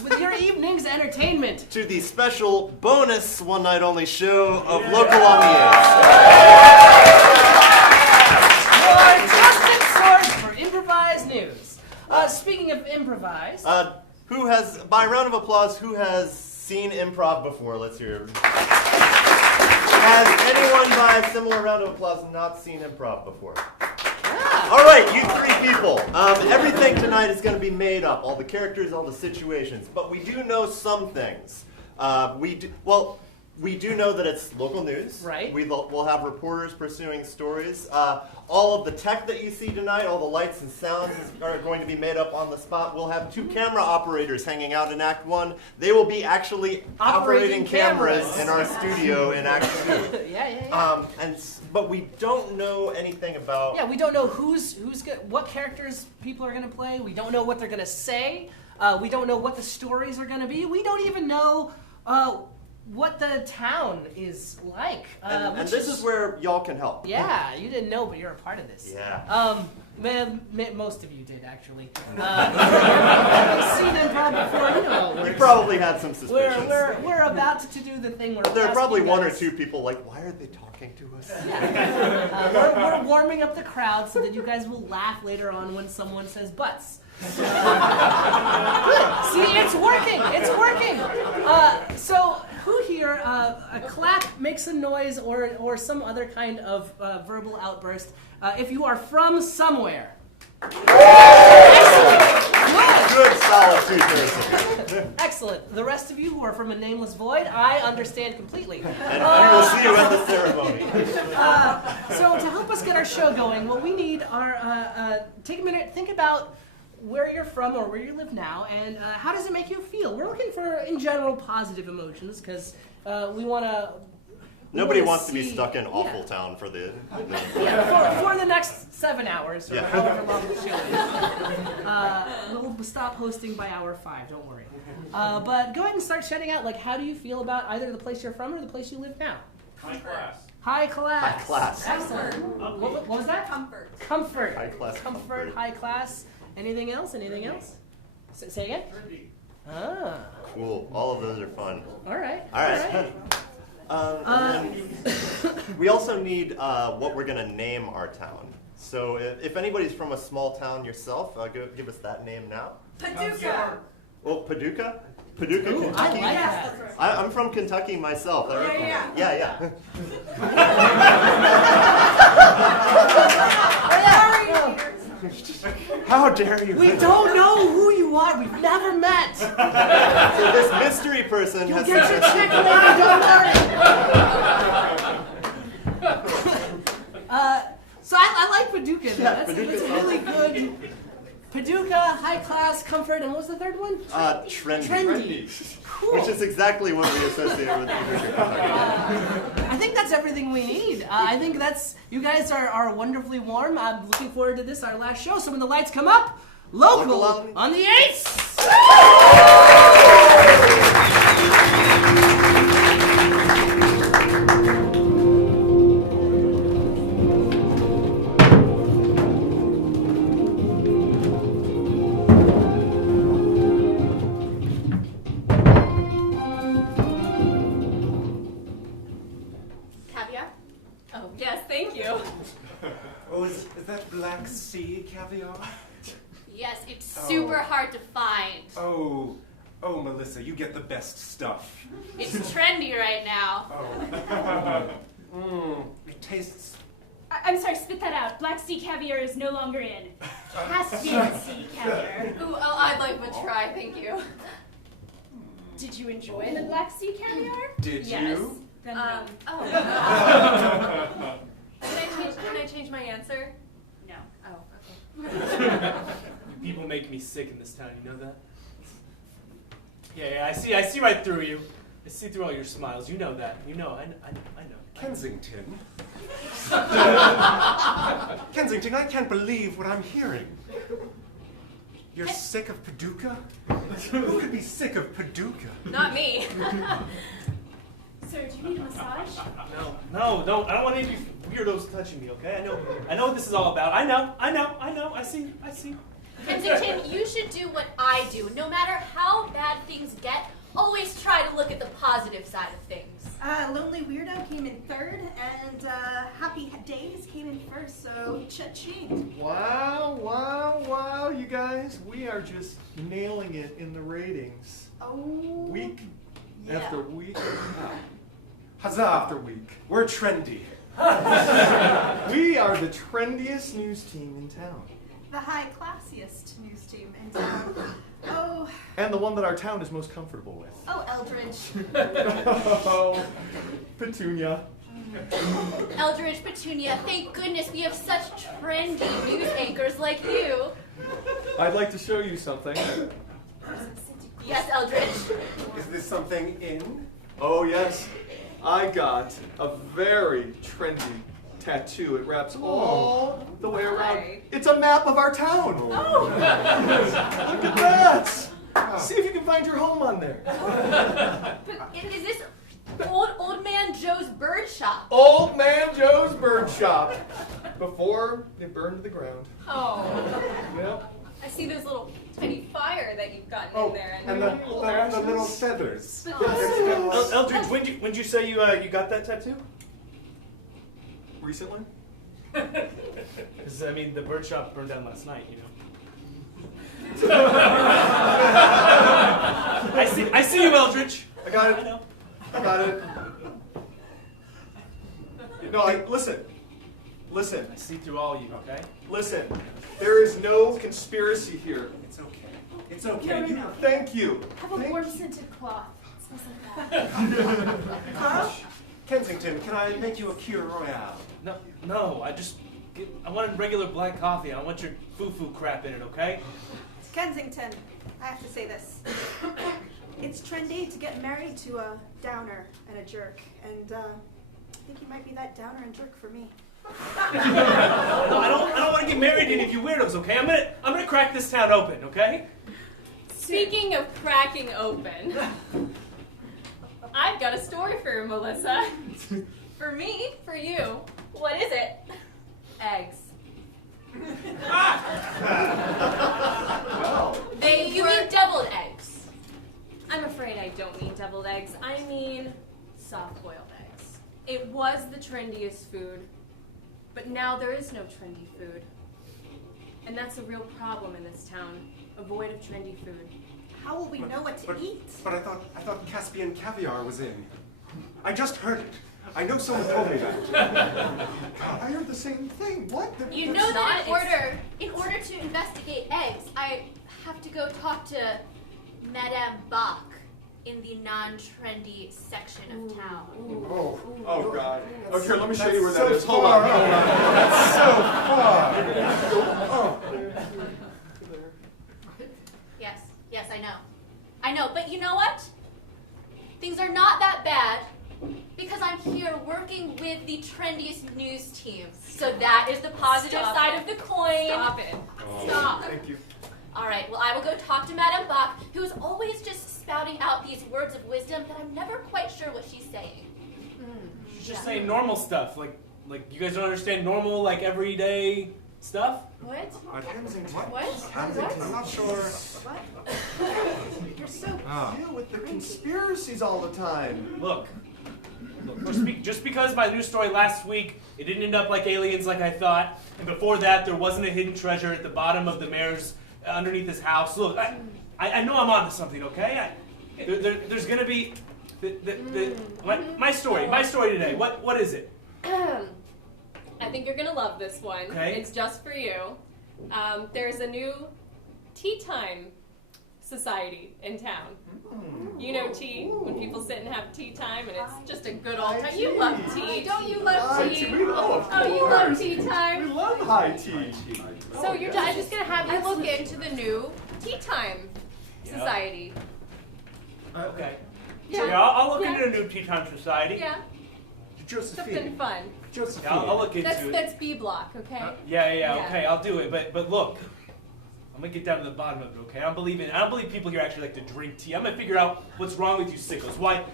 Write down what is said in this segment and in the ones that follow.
Hideouts with your evening's entertainment. To the special bonus one-night-only show of Local on the Your trusted source for improvised news. Speaking of improvised... Who has, by round of applause, who has seen improv before? Let's hear it. Has anyone, by a similar round of applause, not seen improv before? Yeah. All right, you three people. Everything tonight is going to be made up, all the characters, all the situations. But we do know some things. We do know that it's local news. Right. We'll have reporters pursuing stories. All of the tech that you see tonight, all the lights and sounds are going to be made up on the spot. We'll have 2 camera operators hanging out in Act 1. They will be actually operating cameras in our studio in Act 2. Yeah. But we don't know anything about... Yeah, we don't know what characters people are going to play. We don't know what they're going to say. We don't know what the stories are going to be. We don't even know... what the town is like. And this is where y'all can help. Yeah, you didn't know, but you're a part of this. Yeah. Most of you did, actually. I've seen improv before, you know. We probably had some suspicions. We're about to do the thing where But there are probably 1 or 2 people like, why are they talking to us? Yeah. We're warming up the crowd so that you guys will laugh later on when someone says butts. Good. See, it's working. It's working. So who here, a clap makes a noise or some other kind of verbal outburst if you are from somewhere? Excellent. Good, solid 2-person. Excellent. The rest of you who are from a nameless void, I understand completely. And we will see you at the ceremony. So to help us get our show going, what we need are, take a minute, think about where you're from or where you live now, and how does it make you feel? We're looking for, in general, positive emotions, because we want to... Nobody wants to be stuck in Awful Town for the... for the next 7 hours, or however long the show is. We'll stop hosting by hour 5, don't worry. But go ahead and start shouting out, like, how do you feel about either the place you're from or the place you live now? High class. High class. High class. Excellent. What was that? Comfort. Comfort. High class. Comfort, high class. Anything else? Anything else? Say again? Trendy. Ah. Cool. All of those are fun. All right. All right. And then we also need what we're going to name our town. So if anybody's from a small town yourself, give us that name now. Paducah. Oh, Paducah? Paducah, Ooh, Kentucky? I like Yes, that. that's right. I'm from Kentucky myself. Yeah. How dare you? We don't know who you are. We've never met. So this mystery person You'll has get your chick later. Don't worry. So I like Paducah. Yeah, That's Paducah's really good. Paducah, high class, comfort, and what was the third one? Trendy. Cool. Which is exactly what we associate with Paducah. I think that's everything we need. I think you guys are wonderfully warm. I'm looking forward to this, our last show. So when the lights come up, local on the 8th. Oh, is that Black Sea caviar? Yes, it's super hard to find. Oh, Melissa, you get the best stuff. It's trendy right now. It tastes... I'm sorry, spit that out. Black Sea caviar is no longer in. It has to be the sea caviar. Ooh, I'd like to try, thank you. Did you enjoy the Black Sea caviar? Did Yes. you? Then Can I change my answer? no. Oh, okay. People make me sick in this town, you know that? Yeah, I see right through you. I see through all your smiles. You know that. You know, I know. Kensington. Kensington, I can't believe what I'm hearing. You're sick of Paducah? Who could be sick of Paducah? Not me. Sir, do you need a massage? No, don't. I don't want any of you weirdos touching me, okay? I know what this is all about. I know. I see. Kensington, you should do what I do. No matter how bad things get, always try to look at the positive side of things. Lonely Weirdo came in third, and Happy Days came in first, so cha-ching. Wow, wow, wow, you guys. We are just nailing it in the ratings. Oh. Week Yeah. after week. Huzzah after week. We're trendy. We are the trendiest news team in town. The high-classiest news team in town. Oh. And the one that our town is most comfortable with. Oh, Eldridge. Oh, Petunia. Eldridge, Petunia, thank goodness we have such trendy news anchors like you. I'd like to show you something. Yes, Eldridge. Is this something in? Oh, yes. I got a very trendy tattoo. It wraps all the way around. Hi. It's a map of our town. Oh. Look at that. See if you can find your home on there. Is this old man Joe's bird shop? Old Man Joe's Bird Shop. Before it burned to the ground. Oh. Yep. I see those little tiny fire that you've gotten Oh, in there. and the little feathers. Eldridge, when'd you say you got that tattoo? Recently? Because I mean, the bird shop burned down last night, you know. I see you, Eldridge. I got I it. know. I got it. No, listen. Listen. I see through all you, okay? Listen. There is no conspiracy here. It's okay. It's okay. No. Thank you. Have a Thank warm you. scented cloth. It smells like that. Huh? Kensington, can I make you a Kir Royale? No. I wanted regular black coffee. I don't want your foo-foo crap in it, okay? Kensington, I have to say this. It's trendy to get married to a downer and a jerk, and I think you might be that downer and jerk for me. No, I don't want to get married to any of you weirdos, okay? I'm gonna crack this town open, okay? Speaking of cracking open, I've got a story for you, Melissa. For me, for you. What is it? Eggs. You mean deviled eggs? I'm afraid I don't mean deviled eggs. I mean soft-boiled eggs. It was the trendiest food, but now there is no trendy food. And that's a real problem in this town, a void of trendy food. How will we know what to eat? But I thought Caspian caviar was in. I just heard it. I know someone told me that. God, I heard the same thing. What? You know that in order to investigate eggs, I have to go talk to Madame Bach in the non-trendy section of town. Oh God. Okay, here, let me show you where that is. Hold on. That's so far. Yes, I know, but you know what? Things are not that bad because I'm here working with the trendiest news team. So that is the positive Stop side it. of the coin. Stop it. Stop. Thank you. All right, well, I will go talk to Madame Bach, who is always just spouting out these words of wisdom that I'm never quite sure what she's saying. She's just saying normal stuff, like you guys don't understand normal, like everyday stuff. What? Kensington. What? Kensington, I'm not sure. What? You're so Deal with the conspiracies all the time. Look, just because my news story last week, it didn't end up like aliens like I thought, and before that there wasn't a hidden treasure at the bottom of the mayor's, underneath his house. Look, I know I'm onto something, okay? There's gonna be, my story today, what is it? I think you're gonna love this one. Okay. It's just for you. There's a new tea time society in town. You know tea, when people sit and have tea time, and it's just a good old time. You love tea, don't you love High tea? tea. Of Oh, you love course. tea We time. love high tea. So I'm just gonna have you look into the new tea time society. Okay. Yeah. Yeah, I'll look Yeah. into a new tea time society. Yeah, something Josephine. fun. Josephine. Yeah, I'll look into it. That's B block, okay? Yeah, Yeah. okay, I'll do it. But look, I'm gonna get down to the bottom of it, okay? I don't believe people here actually like to drink tea. I'm gonna figure out what's wrong with you sickos. Why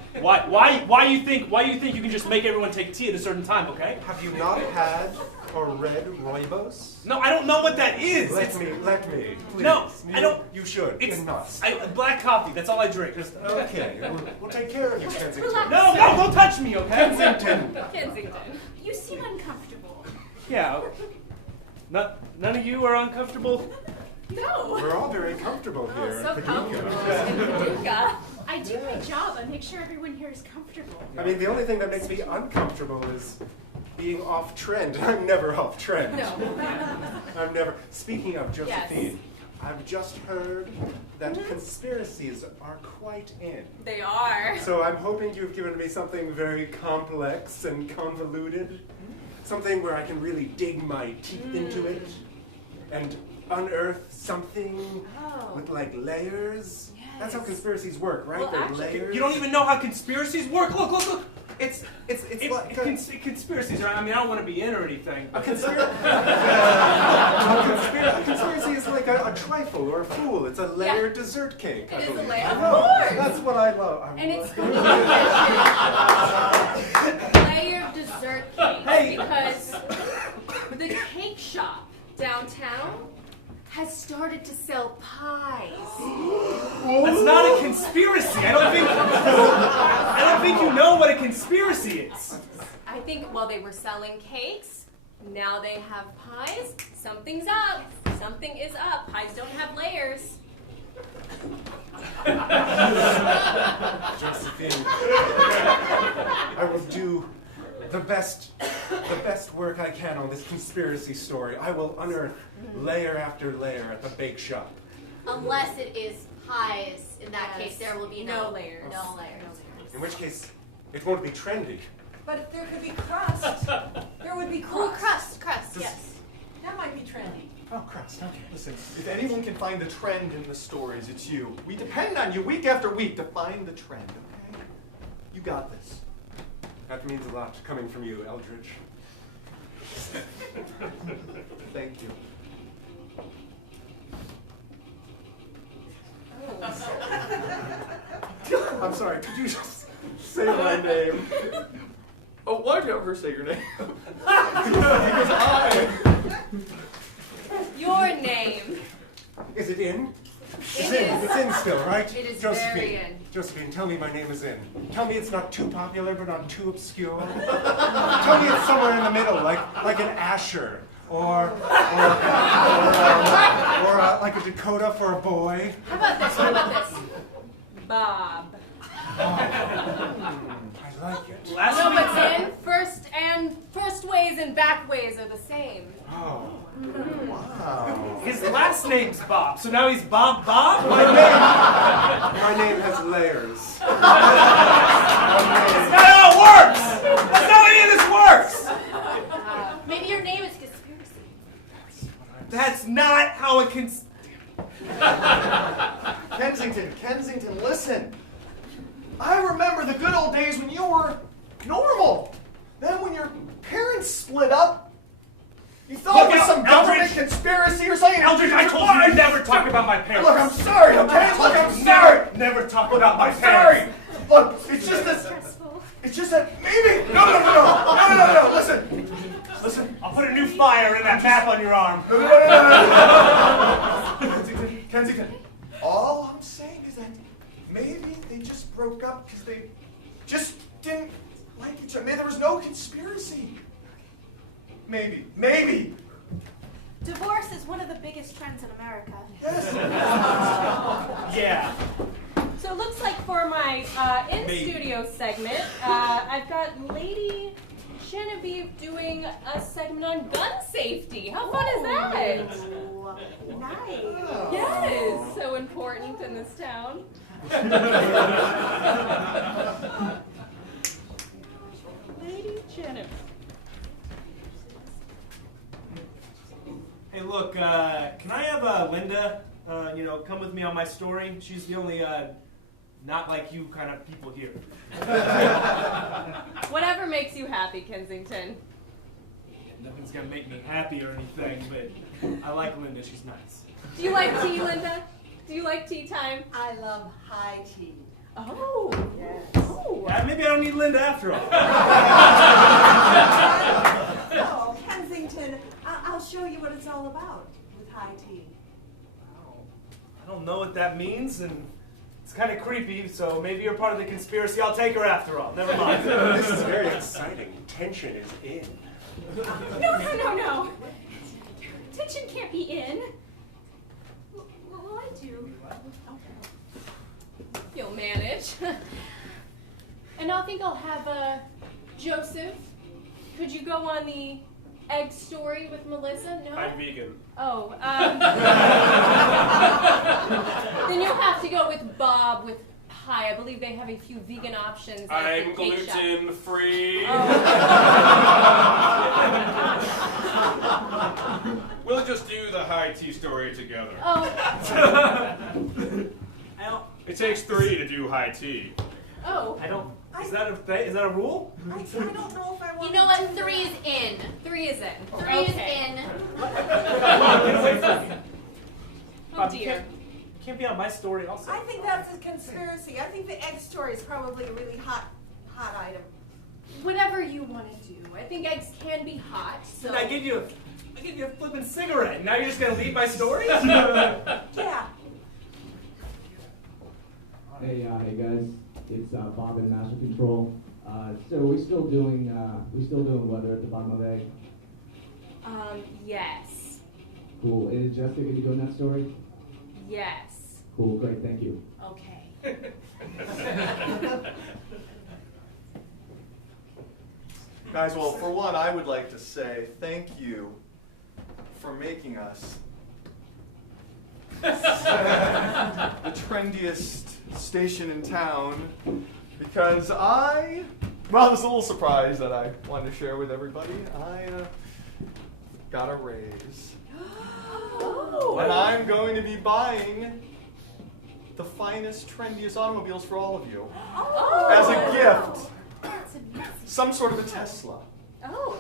you think you can just make everyone take tea at a certain time, okay? Have you not had or red rooibos? No, I don't know what that is. Let me. Please. No, I don't. You should. It's not. black coffee. That's all I drink. Just, Okay, we'll take care of you, Kensington. No, don't touch me, okay? Kensington. You seem uncomfortable. Yeah. None of you are uncomfortable? No. We're all very comfortable here. So at Paducah. comfortable. Paducah. I do my job. I make sure everyone here is comfortable. I mean, the only thing that makes me uncomfortable is being off trend. I'm never off trend. No. I'm never. Speaking of Josephine, Yes. I've just heard that conspiracies are quite in. They are. So I'm hoping you've given me something very complex and convoluted. Something where I can really dig my teeth into it and unearth something with like layers. That's how conspiracies work, right? Well, They're actually, layers. You don't even know how conspiracies work. Look. It's like conspiracies, right? I mean, I don't want to be in or anything. a conspiracy is like a trifle or a fool. It's a layered dessert cake. I It is a believe. layer. I Of know. course. That's what I love. And it's funny you mentioned layered dessert cake Hey. because the cake shop downtown has started to sell pies. That's not a conspiracy. I don't think you know what a conspiracy is. I think while they were selling cakes, now they have pies. Something's up. Something is up. Pies don't have layers. Josephine, I will do the best work I can on this conspiracy story. I will unearth layer after layer at the bake shop. Unless it is pies, in that case, there will be no layers. No layers. In which case, it won't be trendy. But if there could be crust, there would be Oh, crust. crust, yes. That might be trendy. Oh, crust. Okay. Listen, if anyone can find the trend in the stories, it's you. We depend on you week after week to find the trend, okay? You got this. That means a lot coming from you, Eldridge. Thank you. I'm sorry, could you just say my name? Oh, why'd you ever say your name? Because I... Your name. Is it in? It It's in still, right? It is Josephine, very in. Josephine, tell me my name is in. Tell me it's not too popular, but not too obscure. Tell me it's somewhere in the middle, like an Asher, or like a Dakota for a boy. How about this? Bob. I like it. Last No, week, but in first ways and back ways are the same. Oh, his last name's Bob, so now he's Bob. my name has layers. That's not how it works. That's not how any of this works. Maybe your name is conspiracy. That's not how it can. Kensington, listen. I remember the good old days when you were normal. Then when your parents split up, you thought Look, it was some government Eldridge. conspiracy or something. Eldridge, I told you to never talk about my parents. Look, I'm sorry, okay? Look, I'm sorry. Never talk about my I'm sorry. parents. Look, it's just that maybe. No. Listen. I'll put a new fire in that map on your arm. No. Kensington. All I'm saying is that maybe they just broke up because they just didn't like each other. Maybe there was no conspiracy. Maybe. Divorce is one of the biggest trends in America. Yes. Yeah. So it looks like for my in-studio segment, I've got Lady Genevieve doing a segment on gun safety. How fun is that? Ooh, nice. Yes, so important in this town. Lady Genevieve. Hey, look, can I have Linda, come with me on my story? She's the only, not like you kind of people here. Whatever makes you happy, Kensington. Nothing's gonna make me happy or anything, but I like Linda. She's nice. Do you like tea, Linda? Do you like tea time? I love high tea. Oh. Yes. Oh. Yeah, maybe I don't need Linda after all. Oh, Kensington, high tea. I don't know what that means, and it's kind of creepy, so maybe you're part of the conspiracy. I'll take her after all. Never mind. This is very exciting. Tension is in. No. Tension can't be in. Well, I do. You'll manage. And I think I'll have Joseph. Could you go on the egg story with Melissa? No? I'm vegan. Oh, then you'll have to go with Bob with pie. I believe they have a few vegan options at I'm the cake shop. gluten free. We'll just do the high tea story together. It takes 3 to do high tea. I don't. Is that a thing? Is that a rule? I don't know if I want You know what? 3 is in. 3 is in. 3 is in. Oh dear. Can't be on my story also. I think that's a conspiracy. I think the egg story is probably a really hot item. Whatever you want to do. I think eggs can be hot, so... I gave you a flippin' cigarette. Now you're just gonna leave my story? Yeah. Hey guys, it's Bob in Master Control. So we still doing weather at the bottom of egg. Yes. Cool. And is Jessica gonna go in that story? Yes. Cool. Great. Thank you. Okay. Guys, well, for one, I would like to say thank you for making us the trendiest station in town, because I was a little surprised that I wanted to share with everybody. I got a raise. Oh. And I'm going to be buying the finest, trendiest automobiles for all of you as a gift. Some sort of a Tesla. Oh.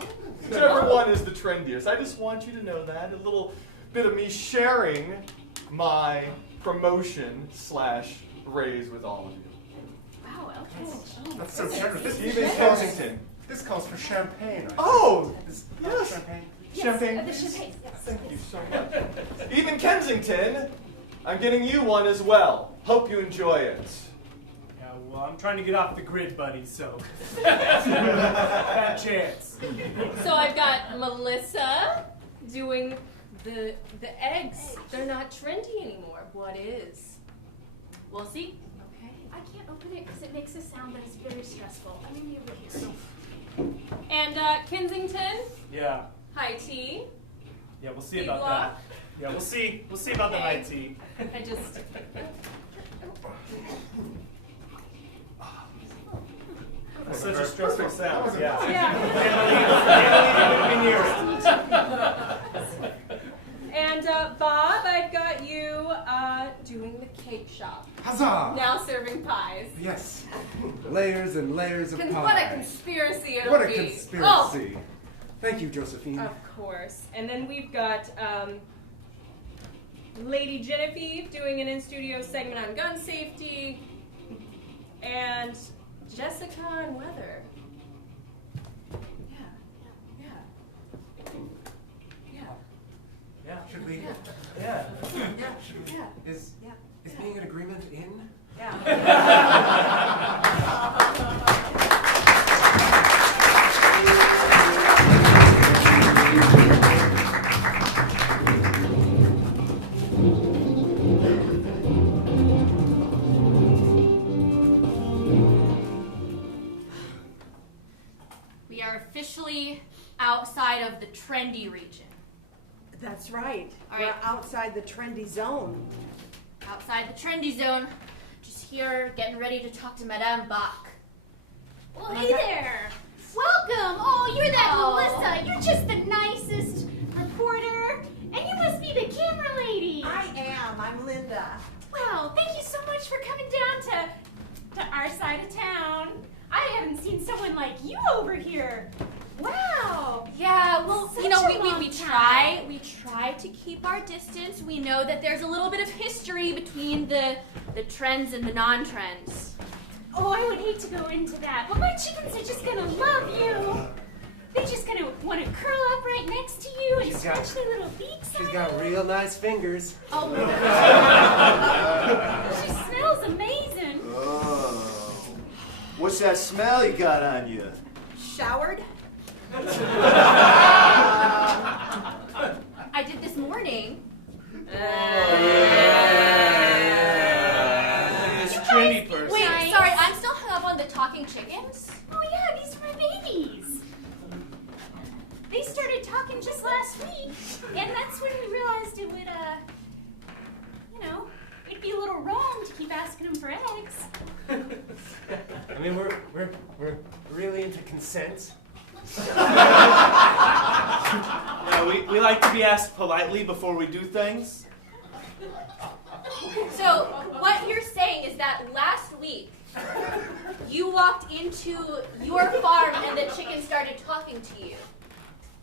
Whichever one is the trendiest. I just want you to know that. A little bit of me sharing my promotion / raise with all of you. Wow, okay. That's so generous. Even Kensington. This calls for champagne. Right? Oh! Is Yes. champagne? Champagne. The champagne, yes. Thank you so much. Even Kensington, I'm getting you one as well. Hope you enjoy it. Yeah, well, I'm trying to get off the grid, buddy, so. Bad chance. So I've got Melissa doing the eggs. They're not trendy anymore. What is? We'll see. Okay. I can't open it because it makes a sound that is very stressful. I'm gonna be over here. And Kensington, Yeah. high tea. Yeah, we'll see Big about block. that. Yeah, we'll see. We'll see about the high tea. I just. That's such a stressful sound. Yeah. And Bob, I've got you doing the cake shop. Huzzah! Now serving pies. Yes. Layers and layers of pie. What a conspiracy it'll What a be. conspiracy. Thank you, Josephine. Oh, of course. And then we've got Lady Genevieve doing an in-studio segment on gun safety. And Jessica on weather. Yeah. Should we? Yeah. Is being in agreement in? We are officially outside of the trendy region. That's right. All right. We're outside the trendy zone. Outside the trendy zone. Just here, getting ready to talk to Madame Bach. Well, hey there. Welcome! Oh, you're that Melissa, you're just the nicest reporter. And you must be the camera lady. I am. I'm Linda. Well, thank you so much for coming down to our side of town. I haven't seen someone like you over here. Wow. Yeah, well, Such you know, a long we time. try to keep our distance. We know that there's a little bit of history between the trends and the non-trends. Oh, I would hate to go into that, but my chickens are just gonna love you. They just kind of want to curl up right next to you and She's got- stretch their little beaks She's out. got real nice fingers. Oh, she smells amazing. Oh. What's that smell you got on you? Showered? I did this morning. This trendy person. Wait, Nice. sorry, I'm still hung up on the talking chickens. Oh yeah, these are my babies. They started talking just last week, and that's when we realized it would, it'd be a little wrong to keep asking them for eggs. I mean, we're really into consent. Yeah, we like to be asked politely before we do things. So, what you're saying is that last week, you walked into your farm and the chickens started talking to you.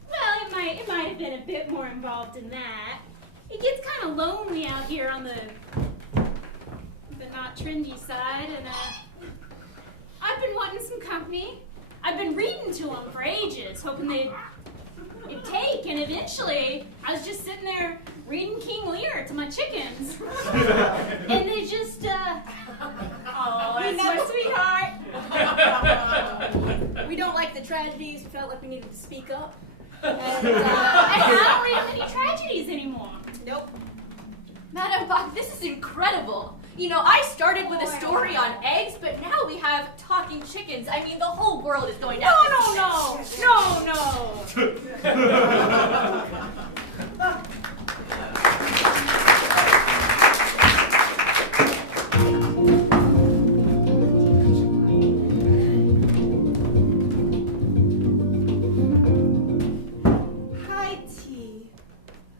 Well, it might have been a bit more involved in that. It gets kind of lonely out here on the not trendy side, and I've been wanting some company. I've been reading to them for ages, hoping it'd take, and eventually I was just sitting there reading King Lear to my chickens, and they just, oh, that's my sweetheart. We don't like the tragedies. We felt like we needed to speak up. And I don't read many tragedies anymore. Nope. Madam Bach, this is incredible. You know, I started with a story on eggs, but now we have talking chickens. I mean, the whole world is going down. No. Hi, tea.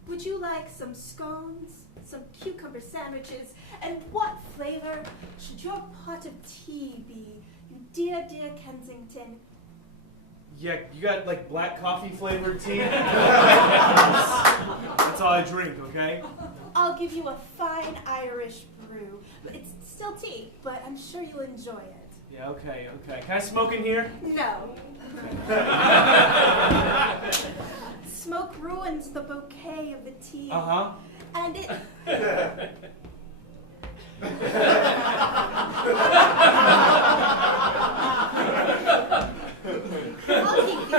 Would you like some scones, some cucumber sandwiches, and what flavor should your pot of tea be, you dear, dear Kensington? Yeah, you got like black coffee flavored tea? That's all I drink, okay? I'll give you a fine Irish brew. It's still tea, but I'm sure you'll enjoy it. Yeah, okay. Can I smoke in here? No. Smoke ruins the bouquet of the tea. Uh-huh. And it... I'll keep these.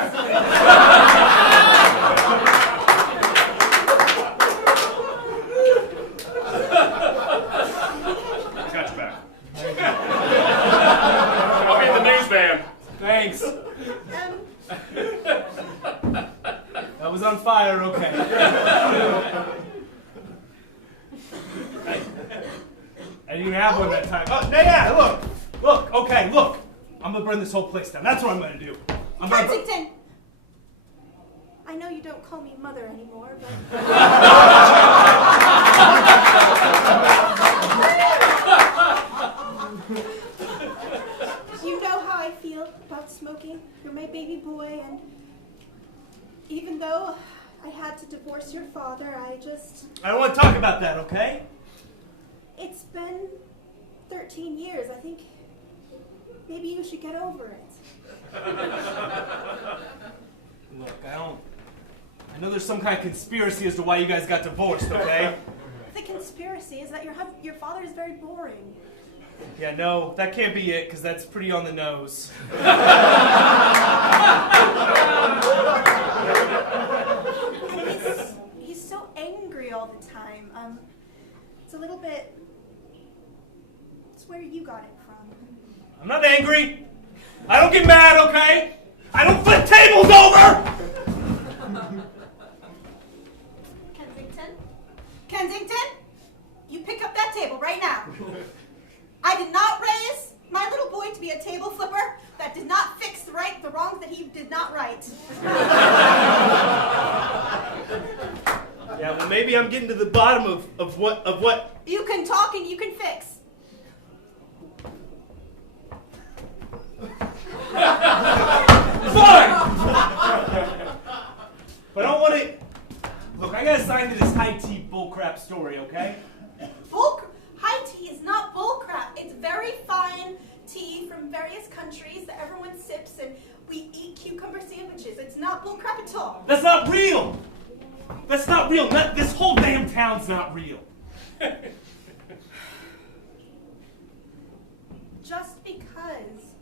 Got your back. I'll be in the news van. Thanks. That was on fire, okay. I didn't even have one that time. Oh, yeah, look, okay, look. I'm gonna burn this whole place down. That's what I'm gonna do. Kensington! I know you don't call me mother anymore, but... You know how I feel about smoking. You're my baby boy, and even though I had to divorce your father, I don't want to talk about that, okay? It's been 13 years. I think maybe you should get over it. Look, I know there's some kind of conspiracy as to why you guys got divorced, okay? The conspiracy is that your father is very boring. Yeah, no, that can't be it, because that's pretty on the nose. And he's so angry all the time. It's a little bit... It's where you got it from. I'm not angry. I don't get mad, okay? I don't flip tables over! Kensington? You pick up that table right now. I did not raise my little boy to be a table flipper that did not fix the wrongs that he did not right. Yeah, well, maybe I'm getting to the bottom of what... You can talk and you can fix. Fine! But I don't want to... Look, I gotta sign to this high tea bullcrap story, okay? High tea is not bullcrap. It's very fine tea from various countries that everyone sips, and we eat cucumber cucumber sandwiches. It's not bullcrap at all. That's not real! That's not real. This whole damn town's not real. Just because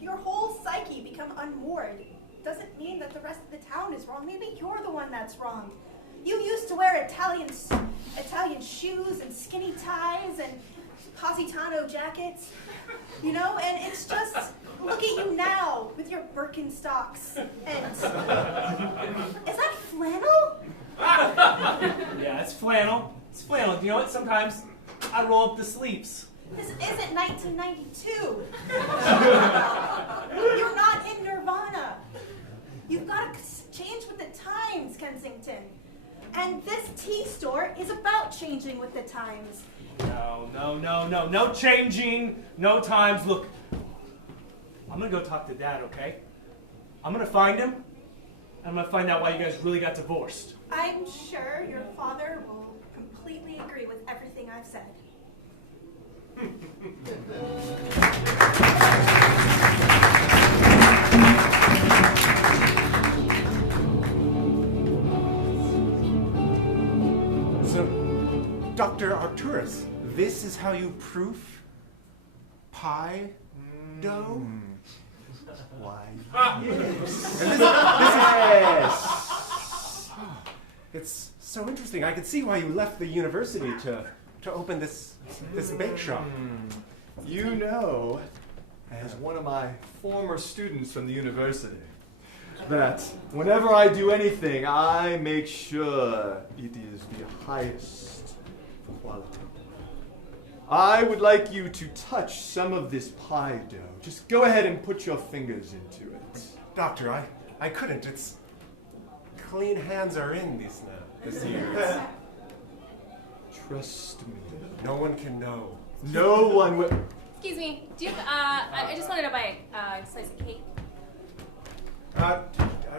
your whole psyche become unmoored doesn't mean that the rest of the town is wrong. Maybe you're the one that's wrong. You used to wear Italian shoes and skinny ties and Positano jackets, you know, and it's just, look at you now with your Birkenstocks and, is that flannel? Yeah, it's flannel. It's flannel. You know what? Sometimes I roll up the sleeves. This isn't 1992. You're not in Nirvana. You've got to change with the times, Kensington. And this tea store is about changing with the times. No changing, no times. Look, I'm gonna go talk to Dad, okay? I'm gonna find him, and I'm gonna find out why you guys really got divorced. I'm sure your father will completely agree with everything I've said. So, Dr. Arcturus, this is how you proof pie dough? Why? Yes. It's so interesting. I could see why you left the university to open this bake shop. You know, as one of my former students from the university, that whenever I do anything, I make sure it is the highest quality. I would like you to touch some of this pie dough. Just go ahead and put your fingers into it. Doctor, I couldn't. It's clean hands are in this year. Trust me. No one can know. No one will. Excuse me. Do you have, I just wanted to buy a slice of cake.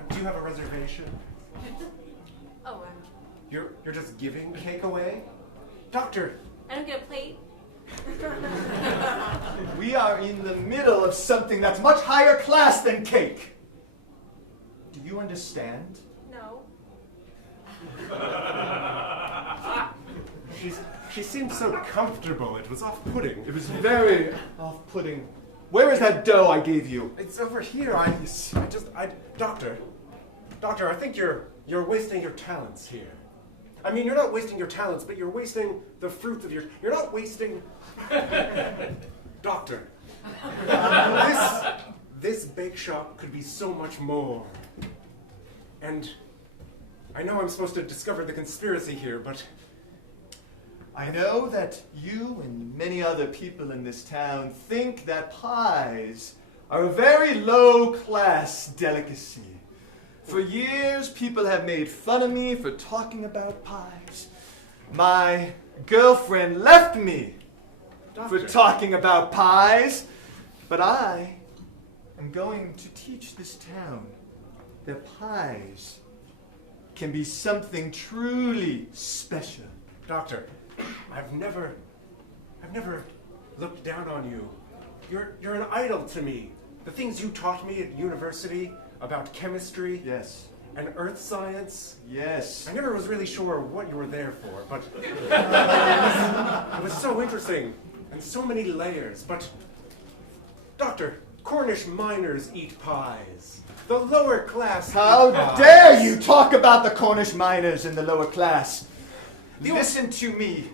Do you have a reservation? Oh, You're just giving cake away? Doctor! I don't get a plate. We are in the middle of something that's much higher class than cake. Do you understand? No. She seemed so comfortable. It was off-putting. It was very off-putting. Where is that dough I gave you? It's over here. Doctor, I think you're wasting your talents here. I mean, you're not wasting your talents, but you're wasting the fruits of you're not wasting. Doctor, this bake shop could be so much more. And I know I'm supposed to discover the conspiracy here, but I know that you and many other people in this town think that pies are a very low-class delicacy. For years, people have made fun of me for talking about pies. My girlfriend left me for talking about pies, but I am going to teach this town that pies can be something truly special. Doctor, I've never looked down on you. You're an idol to me. The things you taught me at university about chemistry, yes, and earth science, yes. I never was really sure what you were there for, but it was so interesting and so many layers. But Doctor, Cornish miners eat pies. The lower class. How dare you talk about the Cornish miners in the lower class? Listen to me.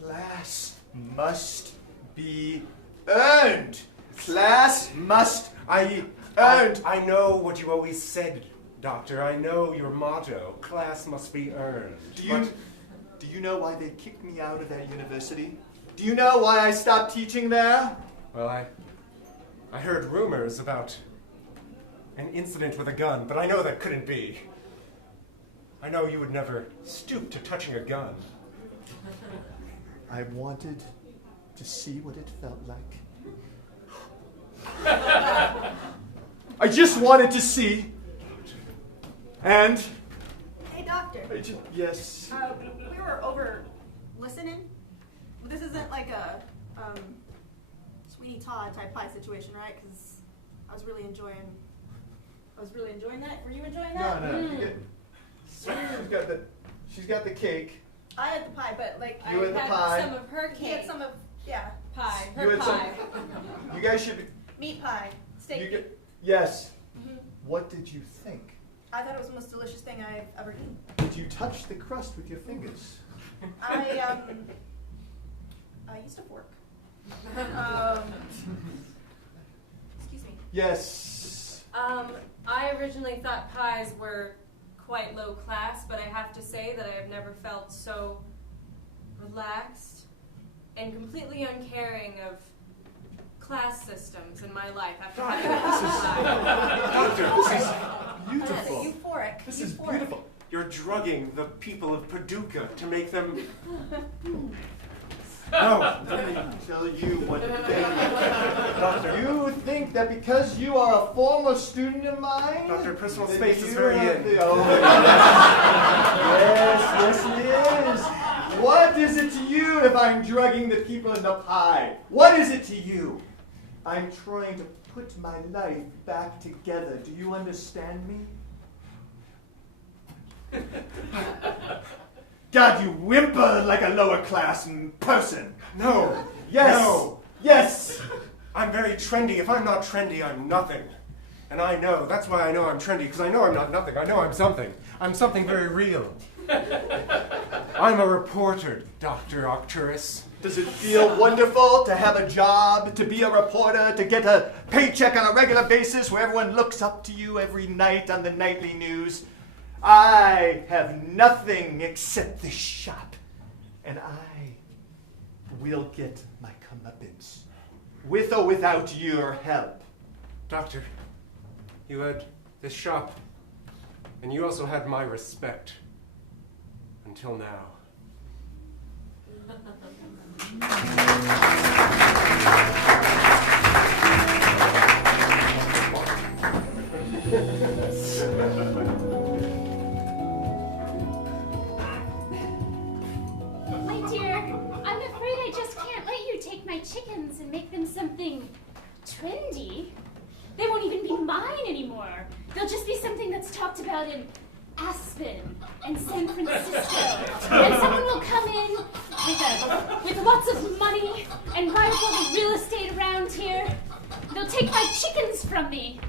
Class must be earned. Class must be earned. I know what you always said, Doctor. I know your motto. Class must be earned. Do you know why they kicked me out of that university? Do you know why I stopped teaching there? Well, I heard rumors about an incident with a gun, but I know that couldn't be. I know you would never stoop to touching a gun. I wanted to see what it felt like. I just wanted to see. And? Hey, Doctor. Yes. We were over listening. This isn't like a Sweeney Todd type pie situation, right? Because I was really enjoying I was really enjoying that. Were you enjoying No, that? no. She's got the cake. I had the pie, but like You had the pie. some of her he cake. had some of Pie. You Her had some- pie. You guys should be. meat pie, steak. You get, yes. Mhm. What did you think? I thought it was the most delicious thing I've ever eaten. Did you touch the crust with your fingers? I used a fork. Excuse me. Yes. I originally thought pies were quite low class, but I have to say that I have never felt so relaxed and completely uncaring of class systems in my life after having this pie. Doctor, this is beautiful. Euphoric. This is Euphoric. beautiful. You're drugging the people of Paducah to make them. No, let me tell you what Doctor, you think that because you are a former student of mine, Doctor, personal that space is you very have in. Oh, yes, it is. What is it to you if I'm drugging the people in the pie? What is it to you? I'm trying to put my life back together. Do you understand me? God, you whimper like a lower class person. No. Yes. No. Yes. I'm very trendy. If I'm not trendy, I'm nothing. And I know. That's why I know I'm trendy, because I know I'm not nothing. I know I'm something. I'm something very real. I'm a reporter, Dr. Arcturus. Does it feel wonderful to have a job, to be a reporter, to get a paycheck on a regular basis where everyone looks up to you every night on the nightly news? I have nothing except this shop, and I will get my comeuppance, with or without your help. Doctor, you had this shop, and you also had my respect. Until now. My dear, I'm afraid I just can't let you take my chickens and make them something trendy. They won't even be mine anymore. They'll just be something that's talked about in Aspen and San Francisco. And someone will come in with lots of money and buy up all the real estate around here. They'll take my chickens from me.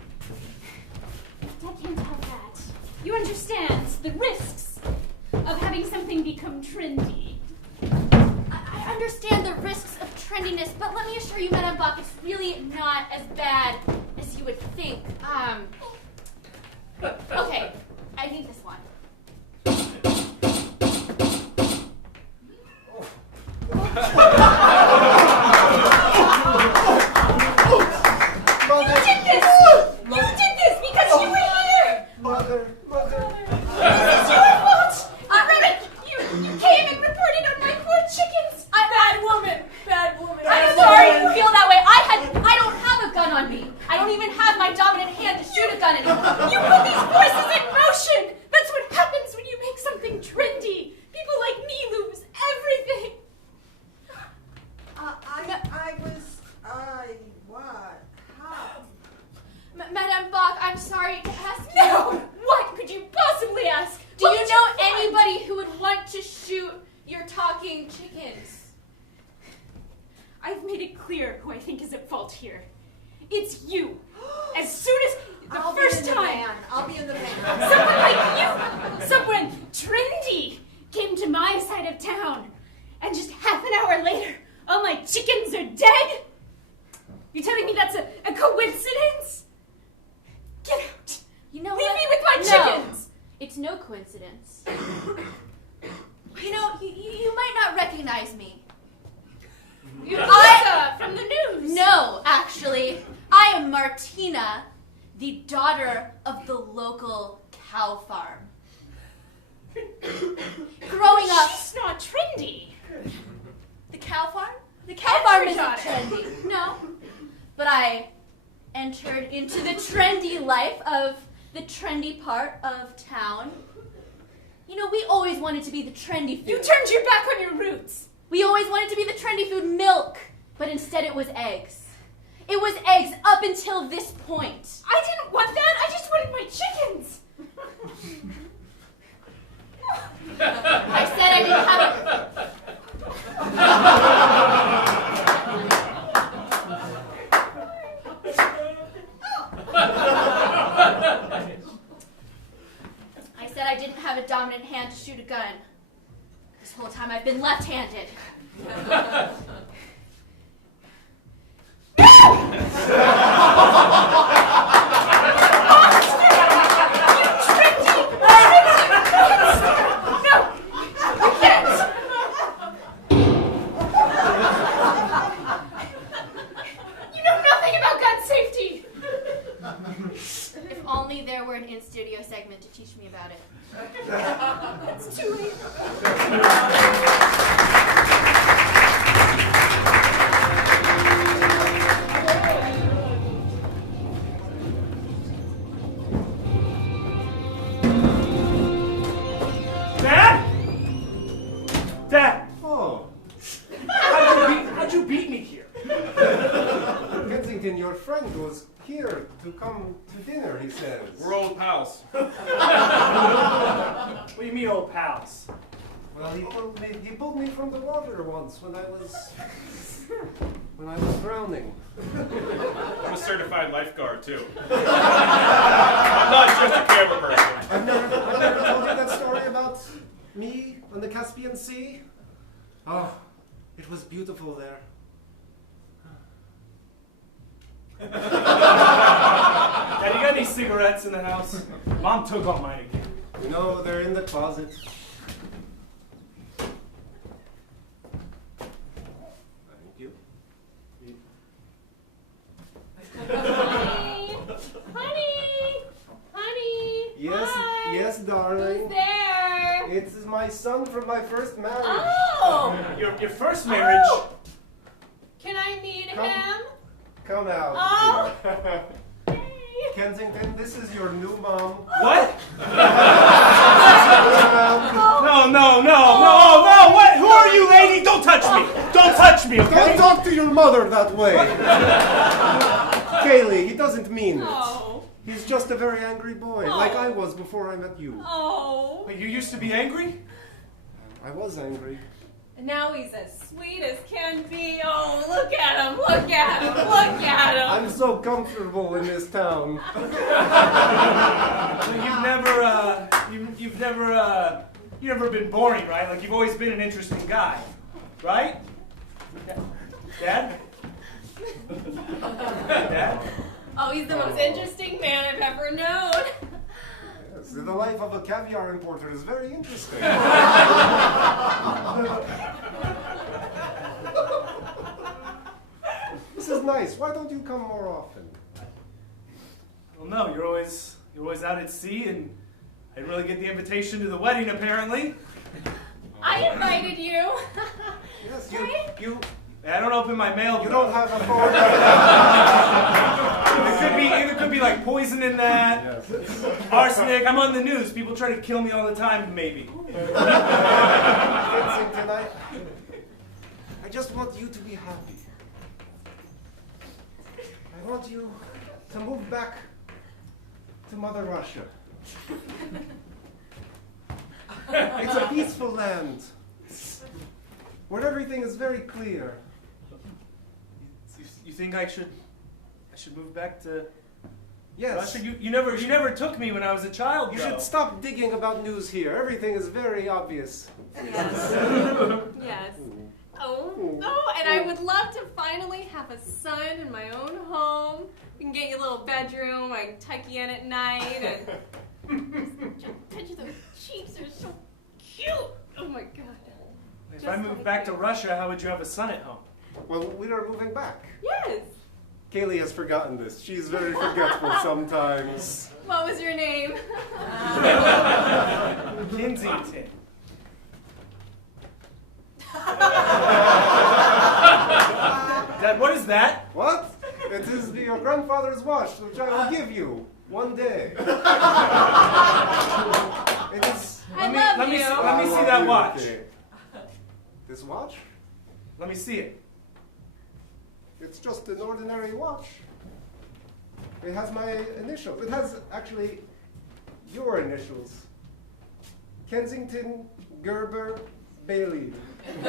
I can't have that. You understand the risks of having something become trendy. I understand the risks of trendiness, but let me assure you, Madame Bach, it's really not as bad as you would think. Okay, I need this one. You did this! You did this because you were here! Mother. This is your fault! Rabbit, you came and reported on my poor chickens! Bad woman! I'm sorry you feel that way. I don't have a gun on me. I don't even have my dominant hand to shoot a gun anymore. You put these forces in motion! That's what happens when you make something trendy! People like me lose everything! Madame Bach, I'm sorry to ask you. No! What could you possibly ask? Do you know anybody who would want to shoot your talking chickens? I've made it clear who I think is at fault here. It's you. As soon as the first time I'll be in the van. someone like you, someone trendy, came to my side of town, and just half an hour later, all my chickens are dead? You're telling me that's a coincidence? Get out. You know Leave what? me with my No, chickens. it's no coincidence. You know, you might not recognize me. You're Lisa from the news. No, actually, I am Martina, the daughter of the local cow farm. Growing up, She's not trendy. the cow farm? The cow That's farm your isn't daughter. trendy. No. But I entered into the trendy life of the trendy part of town. You know, we always wanted to be the trendy food. You turned your back on your roots. We always wanted to be the trendy food, milk, but instead it was eggs. It was eggs up until this point. I didn't want that. I just wanted my chickens. I said I didn't have a... I said I didn't have a dominant hand to shoot a gun. This whole time I've been left-handed. There were an in-studio segment to teach me about it. It's too late. Dad? Dad? Oh, How'd you beat me here? Kensington, your friend was here to come to dinner, he says. We're old pals. What do you mean, old pals? Well, he pulled me from the water once when I was drowning. I'm a certified lifeguard, too. I'm not just a camera person. I've never told you that story about me on the Caspian Sea. Oh, it was beautiful there. Dad, you got any cigarettes in the house? Mom took all mine again. You know, they're in the closet. Thank you. Honey. Yes, Hi. yes, darling. Who's there? It's my son from my first marriage. Oh. Your first marriage? Oh. Can I meet him? Come out. Oh. Kensington, this is your new mom. What? No, what? Who are you, lady? Don't touch me. Don't touch me, okay? Don't talk to your mother that way. Kaylee, he doesn't mean it. Oh. He's just a very angry boy, like I was before I met you. Oh. But you used to be angry? I was angry. And now he's as sweet as can be. Oh, look at him, look at him, look at him. I'm so comfortable in this town. You've never been boring, right? Like you've always been an interesting guy, right? Dad? Dad? Oh, he's the most interesting man I've ever known. Yes, the life of a caviar importer is very interesting. This is nice. Why don't you come more often? Well, no, you're always out at sea, and I didn't really get the invitation to the wedding, apparently. I invited you. Yes, you. I don't open my mail. You don't have a phone. It could be like poison in that. Yes. Arsenic. I'm on the news. People try to kill me all the time, maybe. Kensington, I just want you to be happy. I want you to move back to Mother Russia. It's a peaceful land where everything is very clear. You think I should move back to Yes. Russia? You never took me when I was a child. You though. should stop digging about news here. Everything is very obvious. Yes. Yes. Oh, and I would love to finally have a son in my own home. We can get you a little bedroom. I can tuck you in at night. And Picture those cheeks, they're so cute. Oh my God. If I moved back to Russia, how would you have a son at home? Well, we are moving back. Yes. Kaylee has forgotten this. She's very forgetful sometimes. What was your name? Kensington. Dad, what is that? What? It is your grandfather's watch, which I will give you one day. It is. I love let me you. let me see that watch. This watch? Let me see it. It's just an ordinary watch. It has my initials. It has actually your initials. Kensington Gerber Bailey. It's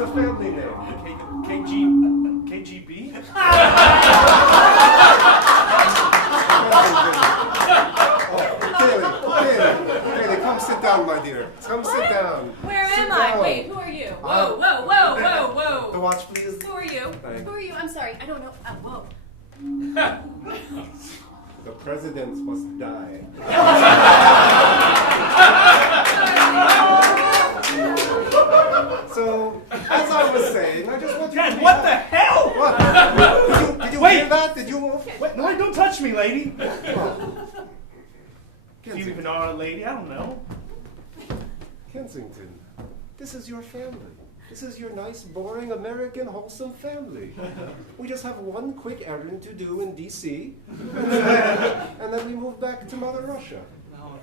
a family name. KGB? Kaylee, come sit down, my dear. Come sit down. Where Sit am I? down. Wait, who are you? Whoa, whoa, whoa, whoa, whoa. The watch, please. Who are you? Thanks. Who are you? I'm sorry, I don't know. Whoa. The president must die. So, as I was saying, I just want you to... What the hell? What? Did you Wait. hear that? Did you... What? No, don't touch me, lady. Oh. If you even are a lady, I don't know. Kensington, this is your family. This is your nice, boring, American, wholesome family. We just have one quick errand to do in D.C., and then we move back to Mother Russia. No,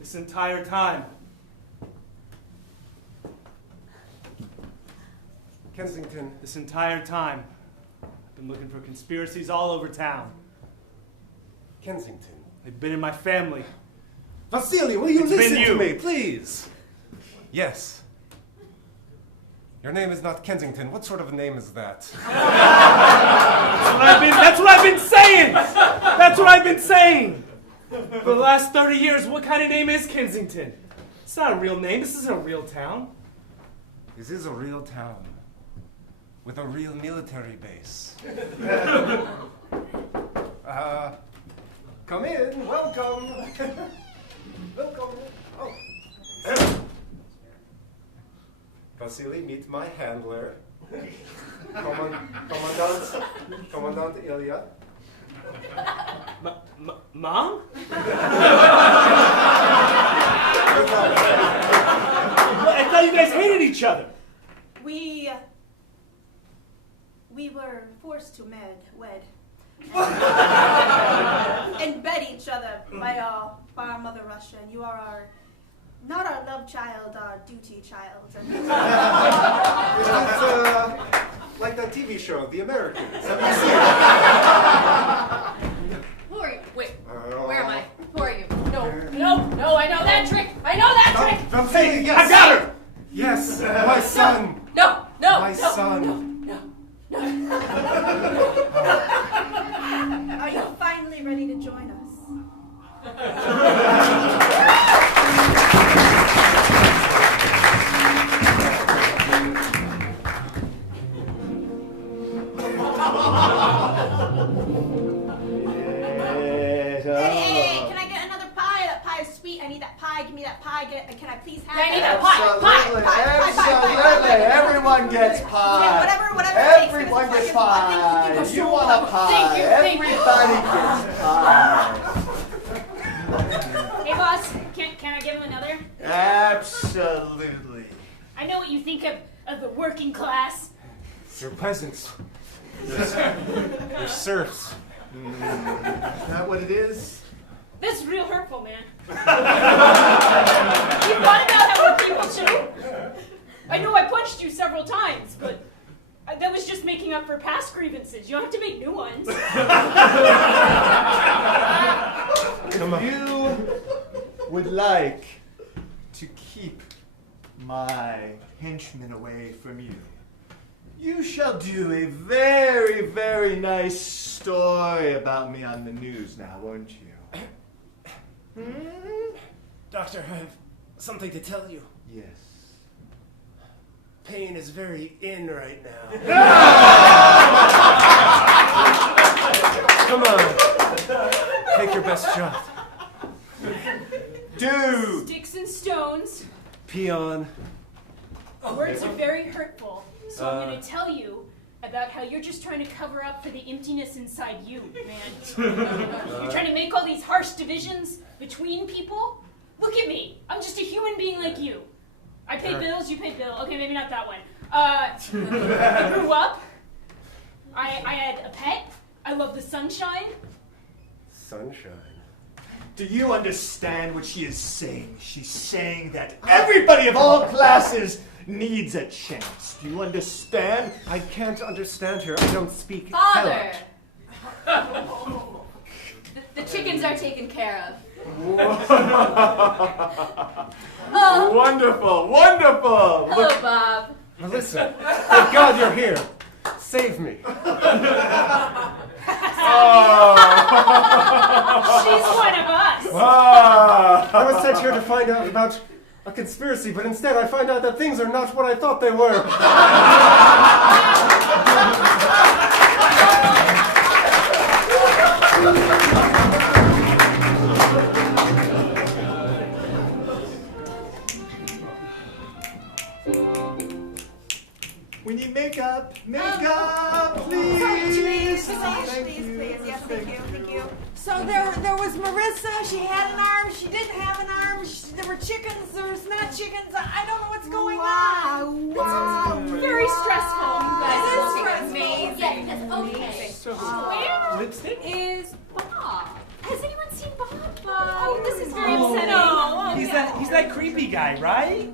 this entire time. Kensington. This entire time, I've been looking for conspiracies all over town. Kensington. They've been in my family. Vasily, will you It's listen been you. to me, please? Yes. Your name is not Kensington. What sort of a name is that? That's what I've been saying! That's what I've been saying! For the last 30 years, what kind of name is Kensington? It's not a real name. This isn't a real town. This is a real town with a real military base. Come in. Welcome. Welcome. Oh. Vasily, meet my handler. Commandant Ilya. Mom? I thought you guys hated each other. We were forced to wed. And bed each other by our Mother Russia. And you are not our love child, our duty child. It's like that TV show, The Americans. Have you seen it? Who are you? Wait, where am I? Who are you? No, I know that trick. I know that trick. Hey, yes. I got her! Yes, my son. No. My son. Are you finally ready to join us? Hey, can I get another pie? That pie is sweet. I need that pie. Give me that pie. Can I please have I need that? that Absolutely. Everyone gets pie. Yeah, whatever it takes. Everyone gets Thank pie. you. You want a pie. Thank you. Everybody gets pie. Hey, boss, can I give him another? Absolutely. I know what you think of the working class. Your peasants. Your serfs. Is that what it is? That's real hurtful, man. You thought about how other people too? I know I punched you several times, but that was just making up for past grievances. You don't have to make new ones. If you would like to keep my henchmen away from you, you shall do a very, very nice story about me on the news now, won't you? Doctor, I have something to tell you. Yes. Pain is very in right now. Come on. Take your best shot. Dude! Sticks and stones. Peon. Words are very hurtful, so I'm going to tell you about how you're just trying to cover up for the emptiness inside you, man. You're trying to make all these harsh divisions between people. Look at me. I'm just a human being like you. I pay bills, you pay bills. Okay, maybe not that one. I grew up. I had a pet. I love the sunshine. Sunshine. Do you understand what she is saying? She's saying that everybody of all classes needs a chance. Do you understand? I can't understand her. I don't speak Father! Hideout. The chickens are taken care of. Wonderful, wonderful. Hello, Bob. Melissa, thank God you're here. Save me. She's one of us. I was sent here to find out about a conspiracy, but instead I find out that things are not what I thought they were. We need makeup. Makeup, please. Please, Thank please, you. please. Yes, thank you. So there was Marissa. She had an arm. She didn't have an arm. There were chickens. There was not chickens. I don't know what's going on. Wow. Very stressful. You guys It is are looking stressful. amazing. Yes, okay. Where Lipstick? is Bob? Has anyone seen Bob? Oh, this is very upsetting. Oh, Oh, he's that creepy guy, right?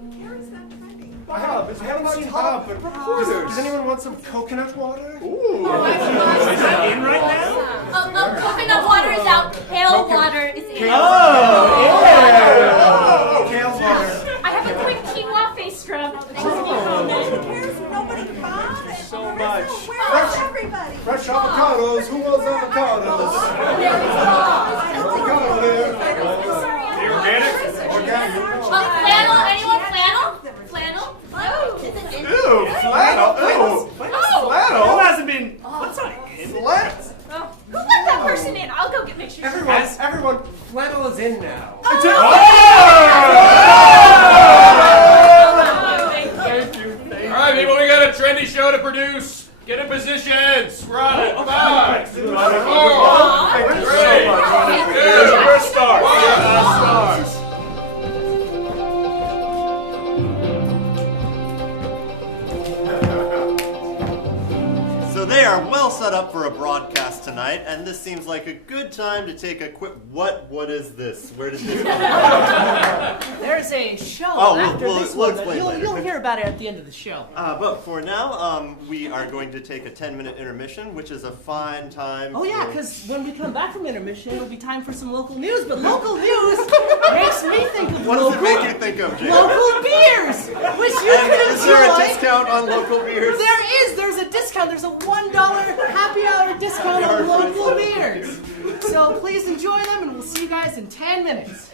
I haven't seen Bob, but does anyone want some coconut water? Is that in right now? Coconut water is out. Kale water is in. Kale water. I have a quick quinoa face scrub. There's nobody Bob and So Marissa. much. Where's everybody? Fresh avocados. Who wants avocados? There is Bob. Avocado there. The organic? Flannel? Anyone flannel? Flannel? Oh, is it in? Ew, flannel. Ew. Flannel. Who hasn't been? What's on it? Flannel. Who let that person in? I'll go make sure. Everyone, flannel is in now. Thank you. All right, people, we got a trendy show to produce. Get in positions. We're on it. 5, 4, 3, 2. You're stars. Stars. So they are well set up for a broadcast tonight, and this seems like a good time to take a quick. What is this? Where did this come from? There's a show we'll this one. explain later. You'll hear about it at the end of the show. But for now, we are going to take a 10-minute intermission, which is a fine time. Oh yeah, because when we come back from intermission, it'll be time for some local news. But local news makes me think of What local, does it make you think of, Jake? local beers, which you And can is there a enjoy. discount on local beers? There's a discount. There's a $1 happy hour discount on local beers. So please enjoy them, and we'll see you guys in 10 minutes.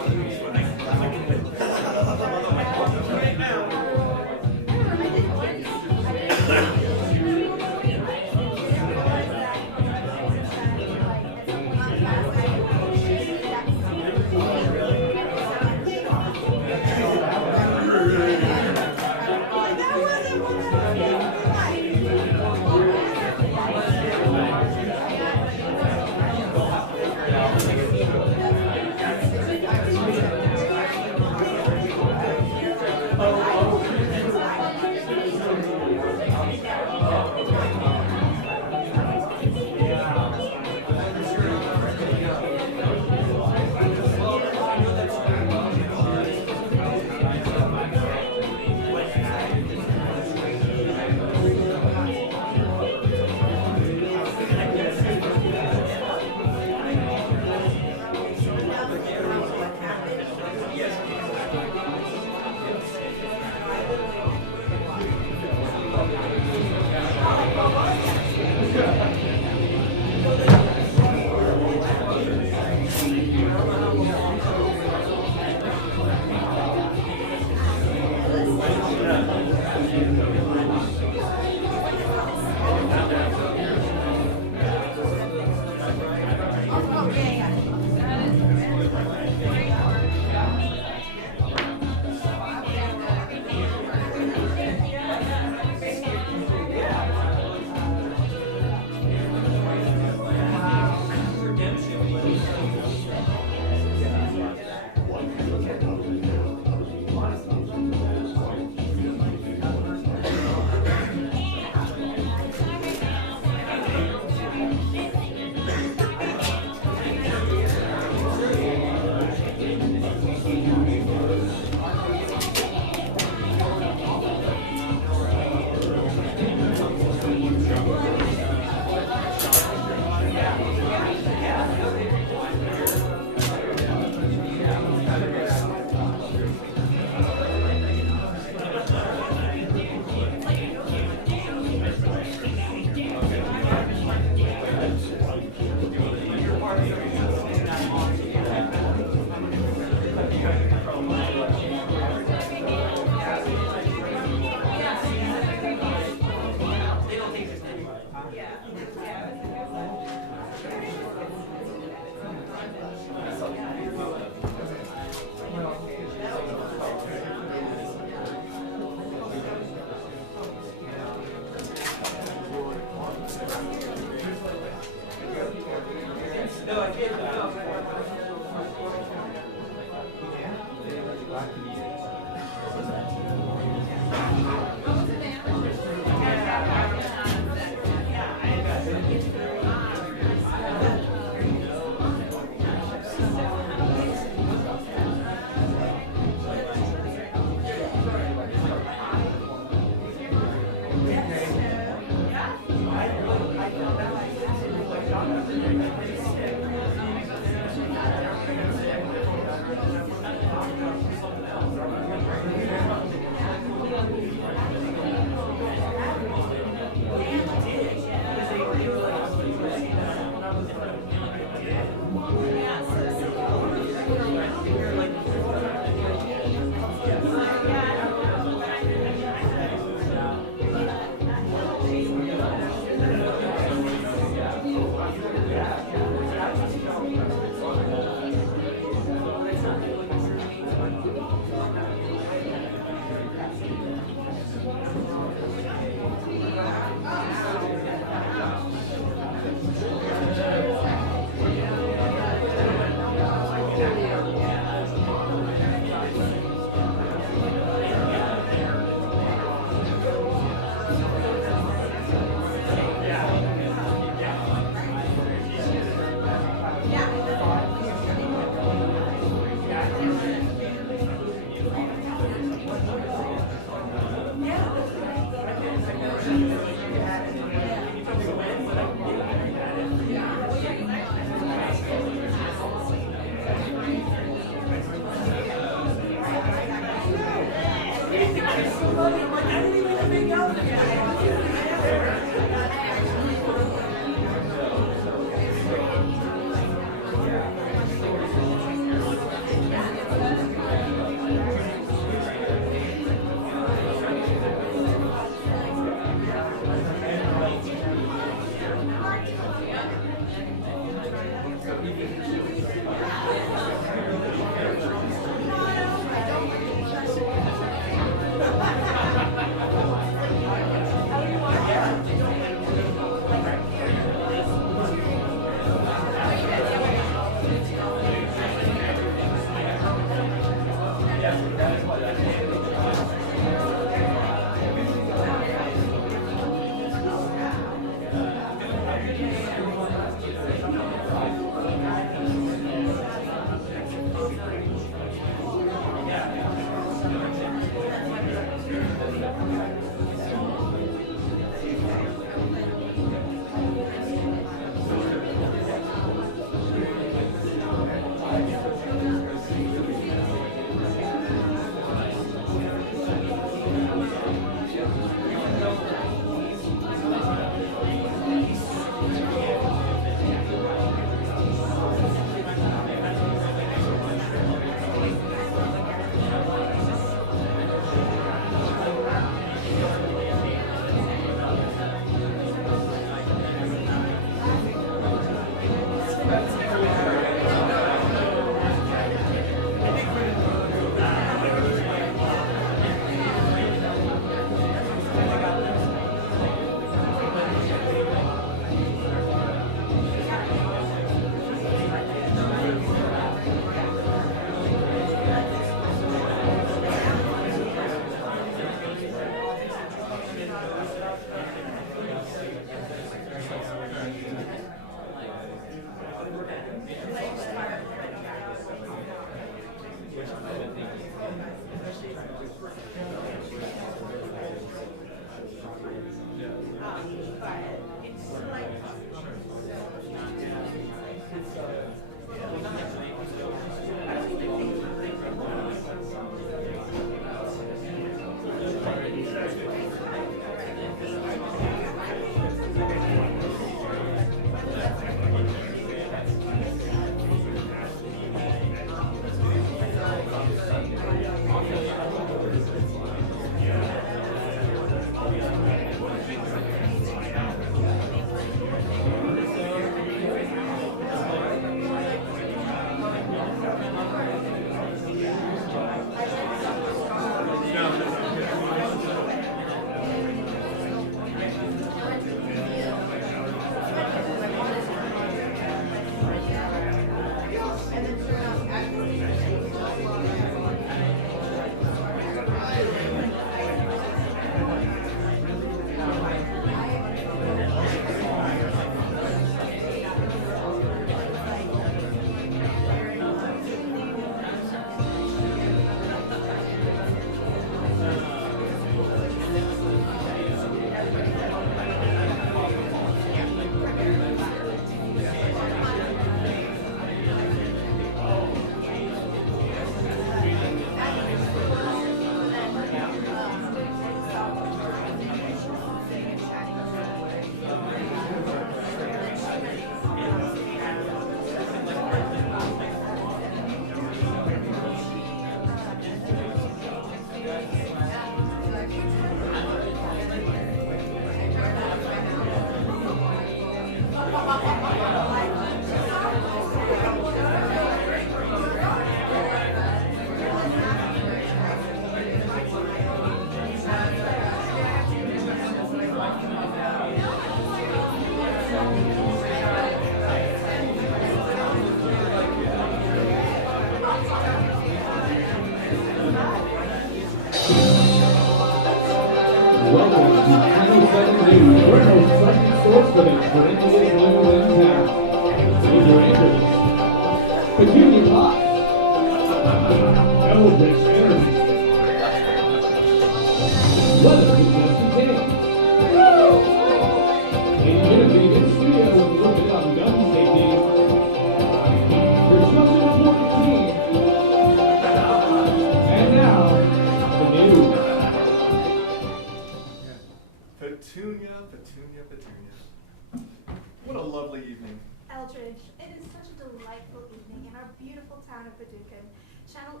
What a lovely evening. Eldridge, it is such a delightful evening in our beautiful town of Paducah. Channel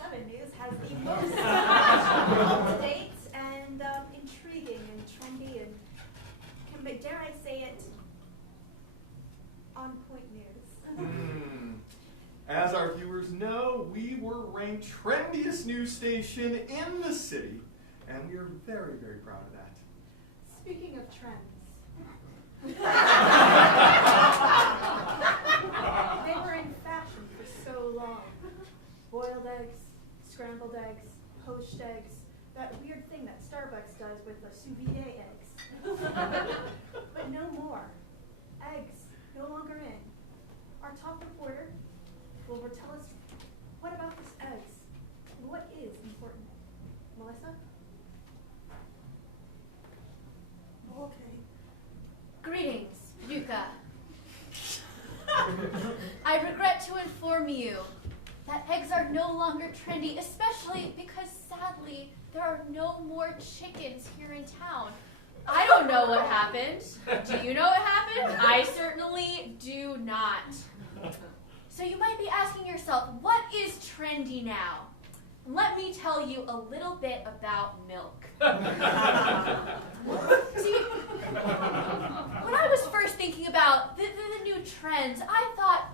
7 News has the most up-to-date and intriguing and trendy and, dare I say it, on-point news. As our viewers know, we were ranked trendiest news station in the city, and we are very, very proud of that. Speaking of trends, they were in fashion for so long. Boiled eggs, scrambled eggs, poached eggs, that weird thing that Starbucks does with the sous vide eggs. But no more. Eggs, no longer in. Our top reporter will tell us what about this eggs and what is important. Melissa? Okay. Greetings, Yuka. I regret to inform you that eggs are no longer trendy, especially because, sadly, there are no more chickens here in town. I don't know what happened. Do you know what happened? I certainly do not. So you might be asking yourself, what is trendy now? Let me tell you a little bit about milk. See, when I was first thinking about the new trends, I thought,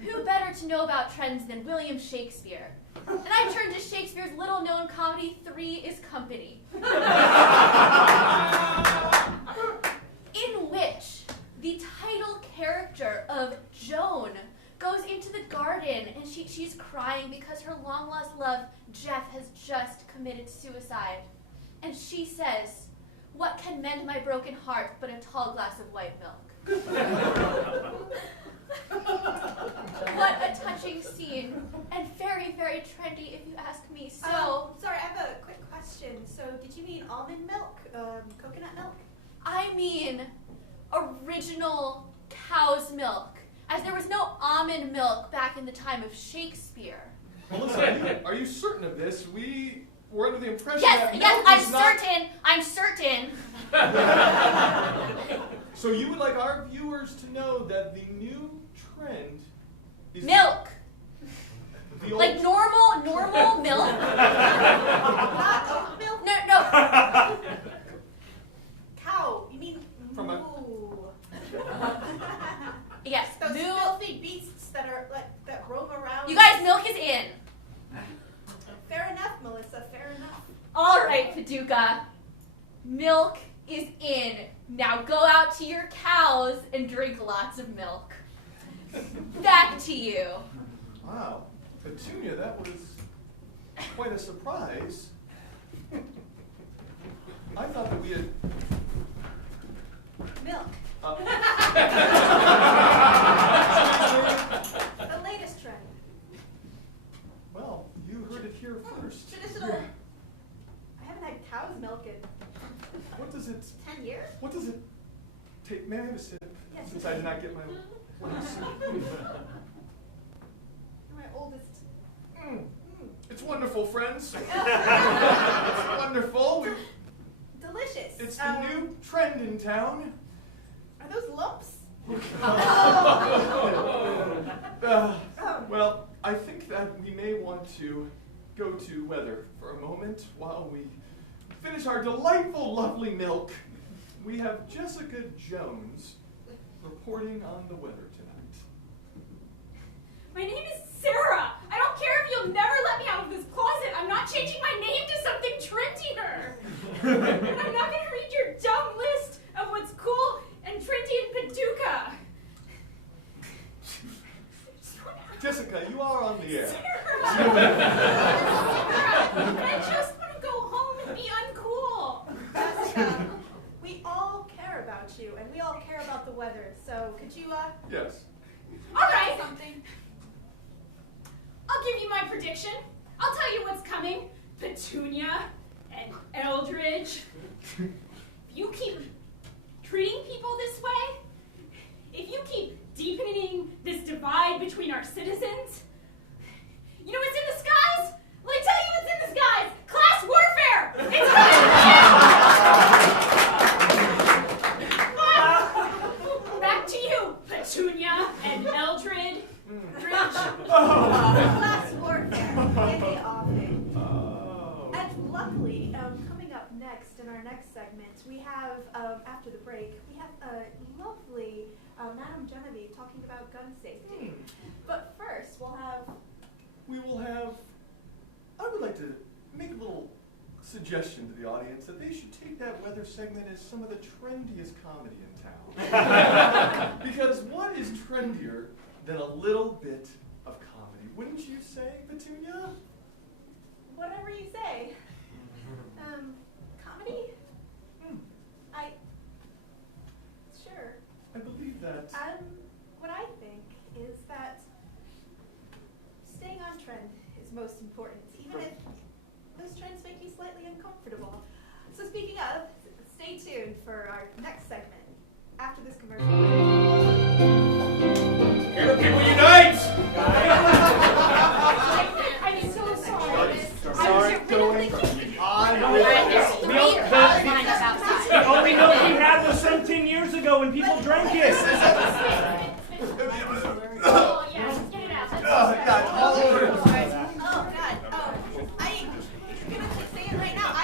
who better to know about trends than William Shakespeare? And I turned to Shakespeare's little-known comedy, Three is Company, in which the title character of Joan goes into the garden and she's crying because her long-lost love, Jeff, has just committed suicide. And she says, "What can mend my broken heart but a tall glass of white milk?" What a touching scene, and very, very trendy if you ask me. mean original cow's milk, as there was no almond milk back in the time of Shakespeare. Melissa, are you certain of this? We were under the impression Yes, that yes, milk I'm is not... certain. I'm certain. So you would like our viewers to know that the new trend is... Milk. The old... Like normal milk. Not oat milk? No. Cow. You mean From a- moo. Yes, Those moo. filthy beasts that are that roam around. You guys, milk is in. Fair enough, Melissa. Fair enough. All right, Paducah. Milk is in. Now go out to your cows and drink lots of milk. Back to you. Wow. Petunia, that was quite a surprise. I thought that we had... Milk. The latest trend. Well, you heard it here first. Traditional. I haven't had cow's milk in What does it... 10 years. What does it take? May I have a sip? Yes. Since I did not get my... You're my oldest. It's wonderful, friends. It's wonderful. Delicious. It's the new trend in town. Are those lumps? Well, I think that we may want to go to weather for a moment while we finish our delightful, lovely milk. We have Jessica Jones reporting on the weather tonight. My name is Sarah. I don't care if you'll never let me out of this closet. I'm not changing my name to something trendier. And I'm not going to read your dumb list of what's cool and trendy in Paducah. Jessica, you are on the air. Sarah! I just want to go home and be uncool. Jessica, we all care about you, and we all care about the weather. So could you Yes. All right. something? I'll give you my prediction. I'll tell you what's coming. Petunia and Eldridge. If you keep treating people this way, if you keep deepening this divide between our citizens, you know what's in the skies? Let me tell you what's in the skies. Class warfare! It's coming! Back to you, Petunia and Eldridge. Class warfare in the offing. Oh. And luckily, coming up next in our next segment, we have, after the break, we have a lovely Madame Genevieve talking about gun safety. But first, We will have... I would like to make a little suggestion to the audience that they should take that weather segment as some of the trendiest comedy in town. Because what is trendier than a little bit of comedy? Wouldn't you say, Petunia? whatever you say. Comedy? Sure. I believe that. What I think is that staying on trend is most important, even if those trends make you slightly uncomfortable. So speaking of, stay tuned for our next segment after this commercial. Here, people unite! I'm so sorry. Sorry, going on. The only milk we had was 17 years ago when people drank it. Oh, yeah, let's get it out. Oh, God, all over. Oh God. I'm gonna say it right now. I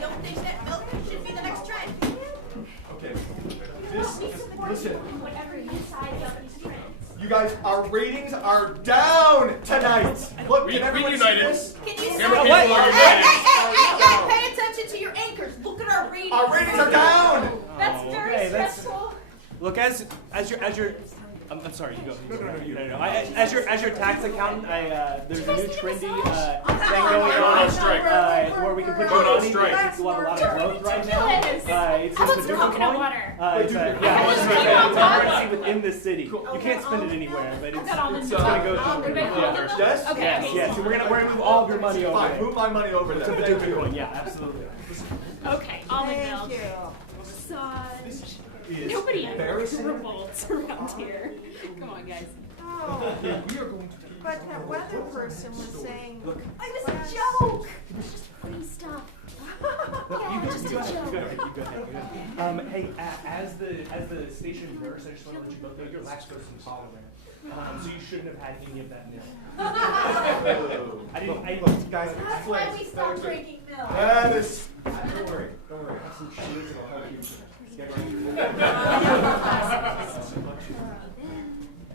don't think that milk should be the next trend. Okay. Listen. Whatever you decide about these trends. You guys, our ratings are down tonight. Look, can everyone see this? Can you Remember, stop? people are united. Hey, pay attention to your anchors. Look at our ratings. Our ratings are down. That's very okay, that's- stressful. Look, as your I'm sorry, you go. No. As your tax accountant, there's a new trendy thing going on where we can put Going on money. strike. It's a lot of growth right now. It's How in about the some coconut water? It's a currency within the city. You can't spend it anywhere, but it's going to go through. Yes? Okay. Yes. So we're gonna move all of your money over. Fine, move my money over there. To Thank you. Bitcoin. Yeah, absolutely. Okay, almond milk. massage. is Nobody ever embarrassing. revolts around here. Come on, guys. Oh, We are going to but that weather person was saying, Look. I was a joke. Just funny stuff. Yeah, just a joke. You go ahead. Hey, as the station nurse, I just want to let you both know you're last person following. So you shouldn't have had any of that milk. I didn't. Look, guys, That's why we stopped drinking milk. that is. Don't worry. I have some shoes and I'll help you. Get ready.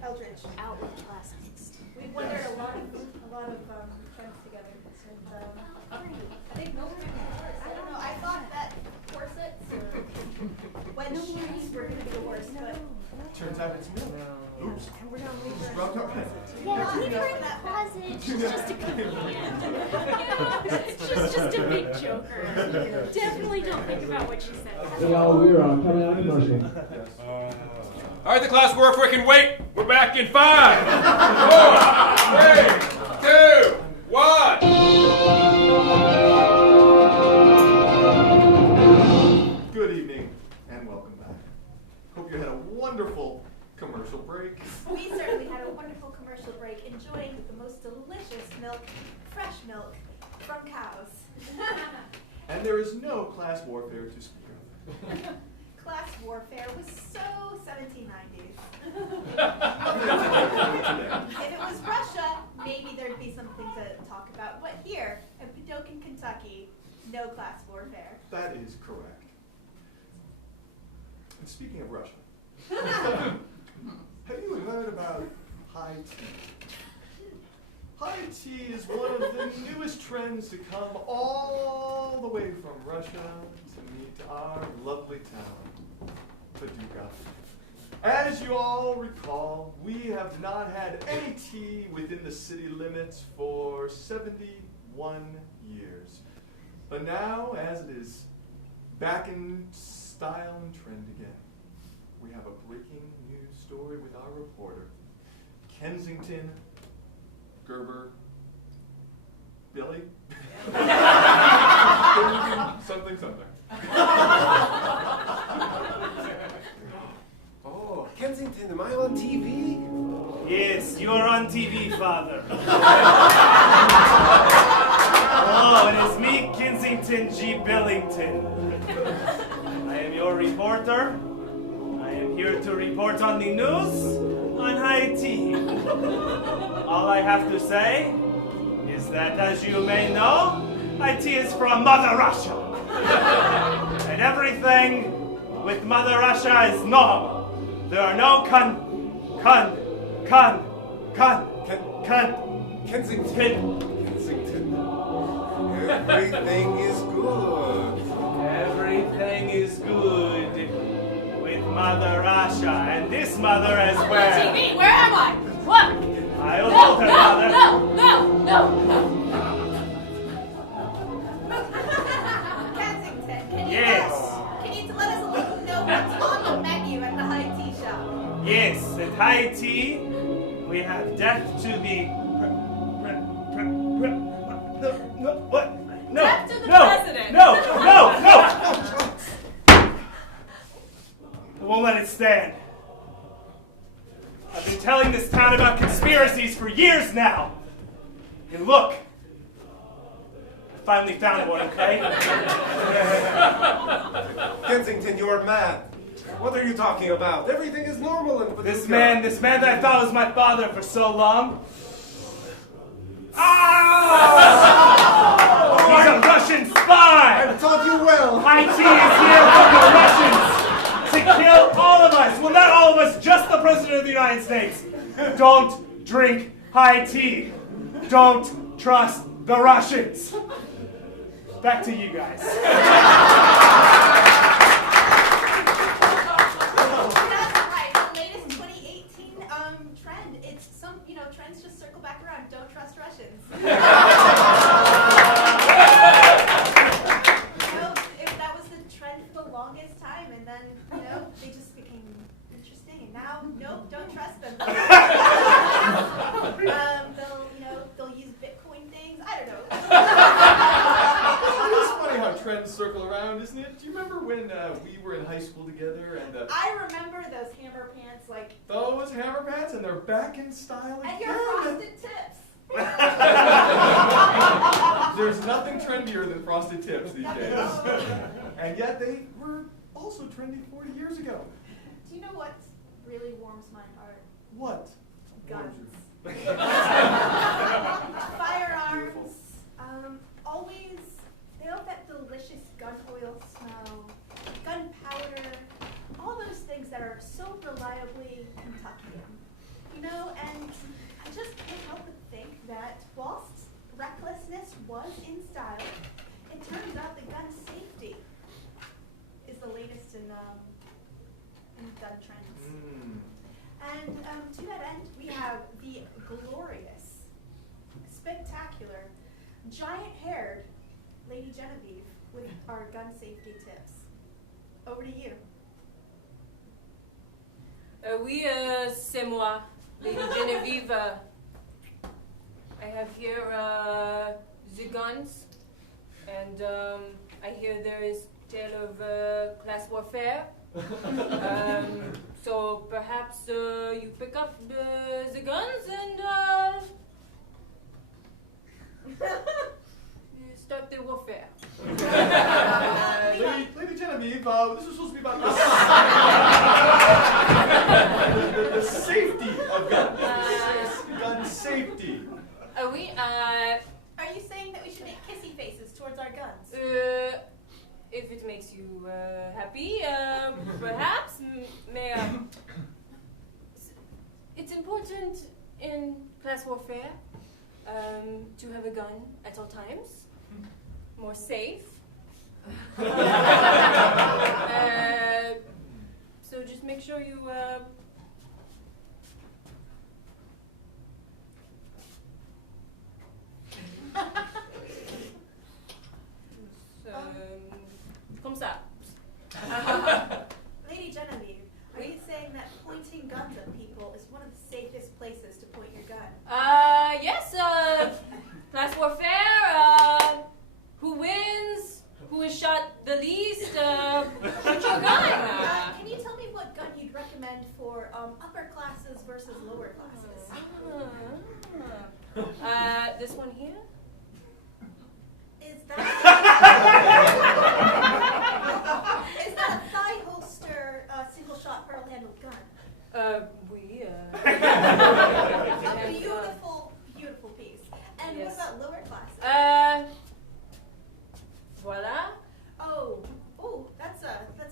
Eldridge. Outlet classes. We've weathered a lot of trends together. And, I think I don't know. I thought that corsets or wedge shoes were going to be the worst, but Turns out it's milk. Oops. and we're not leaving. Rubbed our head. Yeah, leave her in that closet. She's just a comedian. She's just a big joker. Definitely don't think about what she said. Hey y'all, we're coming out of commercial. All right, the class, we're freaking wait. We're back in 5, 4, 3, 2, 1. Good evening and welcome back. Hope you had a wonderful commercial break. We certainly had a wonderful commercial break, enjoying the most delicious milk, fresh milk from cows. And there is no class warfare to speak of. Class warfare was so 1790s. If it was Russia, maybe there'd be something to talk about. But here, in Padokin, Kentucky, no class warfare. That is correct. And speaking of Russia, have you heard about high tea? High tea is one of the newest trends to come all the way from Russia to meet our lovely town, Paducah. As you all recall, we have not had any tea within the city limits for 71 years. But now, as it is back in style and trend again, we have a breaking news story with our reporter, Kensington Gerber Billy? something. Oh, Kensington, am I on TV? Yes, you are on TV, Father. Oh, it is me, Kensington G. Billington. I am your reporter. I am here to report on the news on high tea. All I have to say is that, as you may know, high tea is from Mother Russia. And everything with Mother Russia is normal. There are no Kensington. Everything is good. Everything is good with Mother Russia, and this mother as well. TV, where am I? What? I'll hold her, Mother. No. Kensington, can you Yes. let us know what's on the menu at the high tea shop? Yes, at high tea, we have death to the... What? No, Death to the no, president. No. I won't let it stand. I've been telling this town about conspiracies for years now. And look, I finally found one, okay? Kensington, you're mad. What are you talking about? Everything is normal in Paducah. This man that I thought was my father for so long. He's a Russian spy! I've taught you well. IT is here for the Russians to kill all of us. Well, not all of us, just the President of the United States. Don't drink high tea. Don't trust the Russians. Back to you guys. That's right. The latest 2018 trend. It's some, trends just circle back around. Don't trust Russians. That was the trend for the longest time, and then, they just became interesting, and now, nope, don't trust them. They'll use Bitcoin things. I don't know. It is funny how trends circle around, isn't it? Do you remember when we were in high school together and I remember those hammer pants, like. those hammer pants, and they're back in style again. And your frosted tips. There's nothing trendier than frosted tips these days. And yet they were also trendy 40 years ago. Do you know what really warms my heart? What? Guns. Firearms. Always, they have that delicious gun oil smell, gunpowder, all those things that are so reliably Kentuckian. You know, and I just can't help but think that whilst recklessness was in style, it turns out that gun safety is the latest in gun trends. And to that end, we have the glorious, spectacular, giant-haired Lady Genevieve with our gun safety tips. Over to you. Oui, c'est moi, Lady Genevieve. I have here the guns, and I hear there is tale of class warfare. So perhaps you pick up the guns and you start the warfare. Lady Genevieve, this is supposed to be about the safety of guns. Gun safety. Oui, Are you saying that we should make kissy faces towards our guns? if it makes you happy, perhaps, may it's important in class warfare to have a gun at all times. More safe. So just make sure you comme ça. Lady Genevieve, are you saying that pointing guns at people is one of the safest places to point your gun? Yes, class warfare, who wins, who is shot the least, shoot your gun. Can you tell me what gun you'd recommend for upper classes versus lower classes? This one here? Is that a thigh holster, single-shot pearl-handled gun? Oui, A beautiful, beautiful piece. And Yes. what about lower classes? Voilà. Oh, that's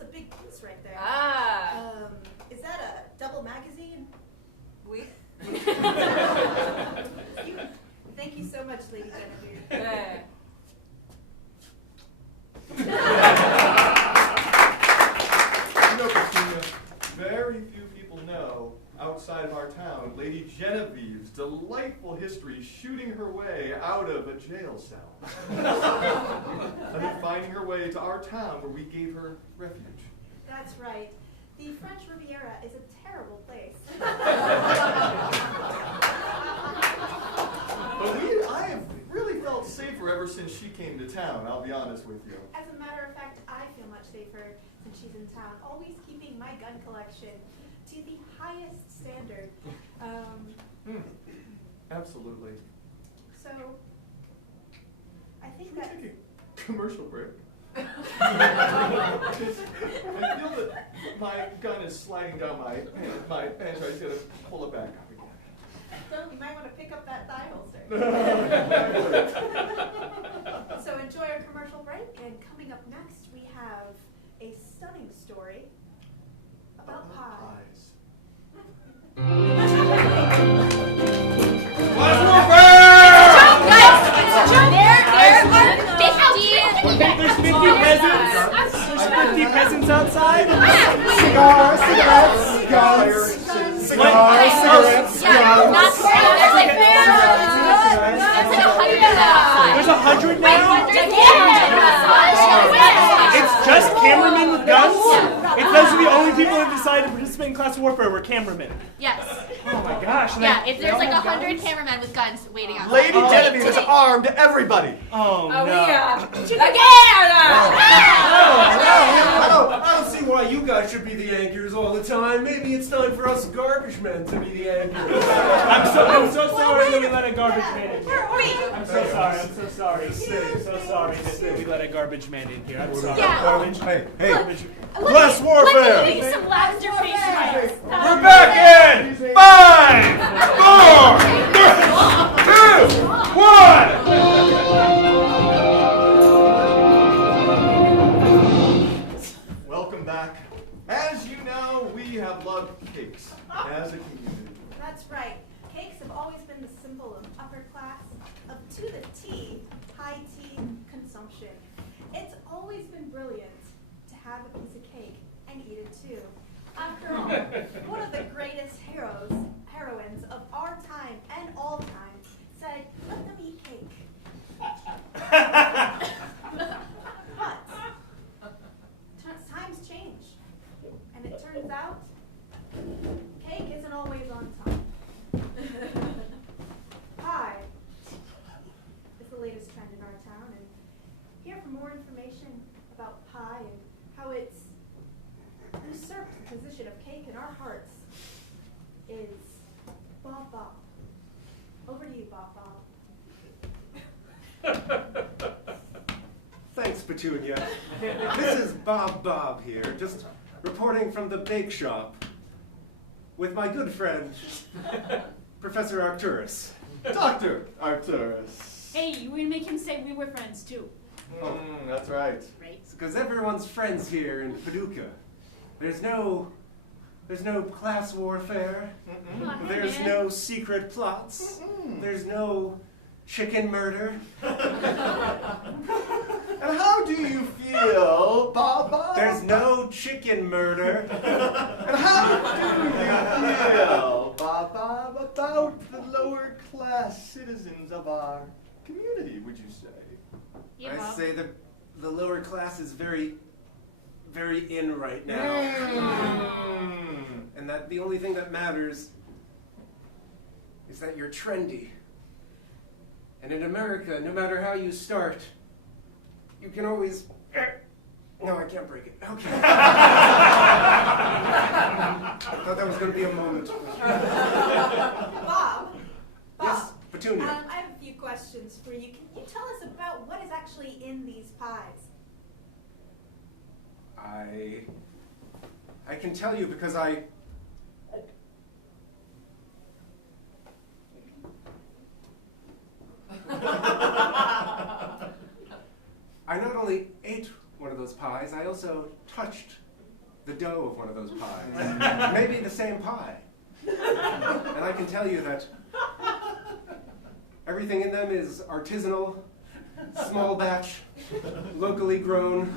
a big piece right there. Ah. Is that a double magazine? Oui. Thank you so much, Lady Genevieve. You know, Petunia, very few people know outside of our town Lady Genevieve's delightful history shooting her way out of a jail cell. And then finding her way to our town where we gave her refuge. That's right. The French Riviera is a terrible place. But I have really felt safer ever since she came to town, I'll be honest with you. As a matter of fact, I feel much safer since she's in town, always keeping my gun collection to the highest standard. Absolutely. So, I think Should we that... take a commercial break? I feel that my gun is sliding down my pants. I just gotta pull it back up again. You might want to pick up that thigh holster. So enjoy our commercial break, and coming up next we have a stunning story about pies. There's 50 peasants. There's 50 peasants outside. Cigars, cigarettes, guns. Cigars, cigarettes, guns. There's 100 now. It's just cameramen with with guns? Yeah. It says the only people who decided to participate in class warfare were cameramen. Yes. Oh my gosh. Yeah, if there's like 100 cameramen with guns waiting outside. Lady Genevieve has armed everybody. Oh, no. yeah. I don't see why you guys should be the anchors all the time. Maybe it's time for us garbage men to be the anchors. I'm so sorry that we let a garbage man in here. Wait. I'm so sorry. I'm so sorry. I'm so sorry that we let a garbage man in here. I'm sorry. Yeah. Garbage. Hey, Garbage. class warfare! Give me some lavender face rights. We're back in 5, 4, 3, 2, 1. Welcome back. As you know, we have loved cakes as a community. That's right. Cakes have always been the symbol of upper class, of to the T, high tea consumption. It's always been brilliant to have a piece of cake and eat it too. After all, one of the greatest heroines of our time and all time said, let them eat cake. But times change, and it turns out cake isn't always on time. Pie is the latest trend in our town, and here for more information about pie and how it's usurped the position of cake in our hearts is Bob Bob. Over to you, Bob Bob. Thanks, Petunia. This is Bob here, just reporting from the bake shop with my good friend, Professor Arcturus. Dr. Arcturus. Hey, you would make him say we were friends too. That's right. Right? Because everyone's friends here in Paducah. There's no class warfare. Oh, hey, There's man. no secret plots. There's no chicken murder. And how do you feel, Bob? There's no chicken murder. And how do you feel, Bob, about the lower class citizens of our community, would you say? Yeah, I Bob. say the lower class is very, very in right now. And that the only thing that matters is that you're trendy. And in America, no matter how you start, you can always... No, I can't break it. Okay. I thought that was going to be a moment. Bob. Yes, Petunia. I have a few questions for you. Can you tell us about what is actually in these pies? I can tell you because I not only ate one of those pies, I also touched the dough of one of those pies. Maybe the same pie. And I can tell you that everything in them is artisanal, small batch, locally grown,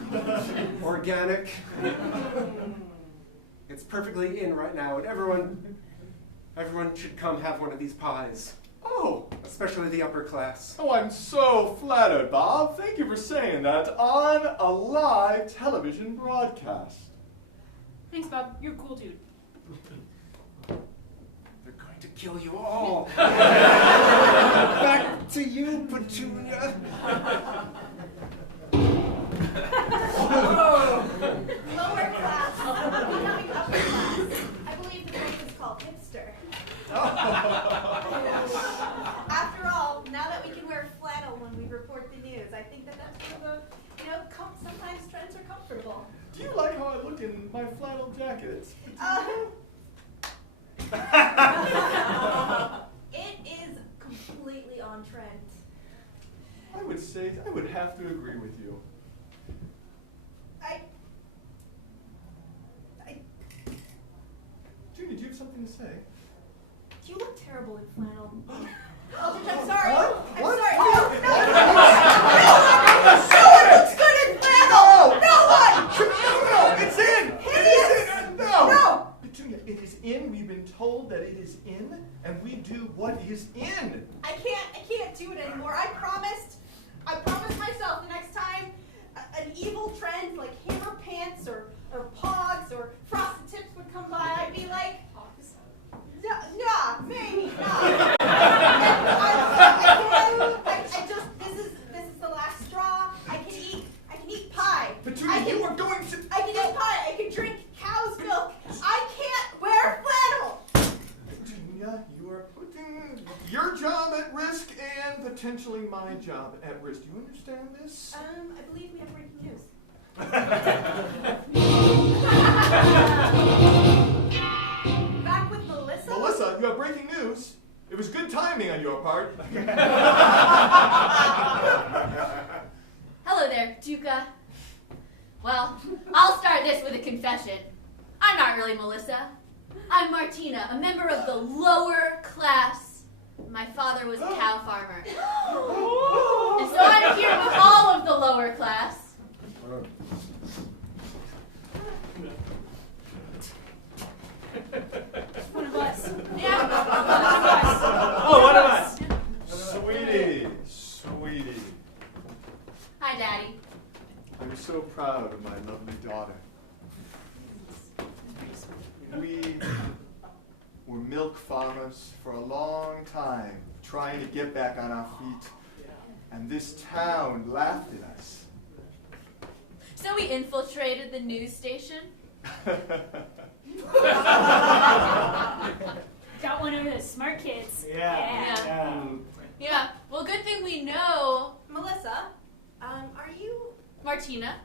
organic. It's perfectly in right now, and everyone should come have one of these pies. Oh. Especially the upper class. Oh, I'm so flattered, Bob. Thank you for saying that on a live television broadcast. Thanks, Bob. You're a cool dude. They're going to kill you all. Back to you, Petunia. Lower class, becoming upper class. I believe the place is called hipster. After all, now that we can wear flannel when we report the news, I think that that's one of the, sometimes trends are comfortable. Do you like how I look in my flannel jacket? It is completely on trend. I would say I would have to agree with you. Judy, do you have something to say? You look terrible in flannel. Aldrich, I'm sorry. What? I'm What? sorry. What? No one looks good in flannel. No one. No, it's in. Hideous. It's in. No. No. Petunia, it is in. We've been told that it is in, and we do what is in. I can't do it anymore. I promised myself the next time potentially my job at risk. Do you understand this? I believe we have breaking news. Back with Melissa? Melissa, you have breaking news. It was good timing on your part. Hello there, Duca. Well, I'll start this with a confession. I'm not really Melissa. I'm Martina, a member of the lower class. My father was a cow farmer. And so I'm here with all of the lower class. One of us. Yeah. Oh, one of us. Sweetie, sweetie. Hi, Daddy. I'm so proud of my lovely daughter. We were milk farmers for a long time, trying to get back on our feet. And this town laughed at us. So we infiltrated the news station. Got one of those smart kids. Yeah. Well, good thing we know. Melissa, are you... Martina.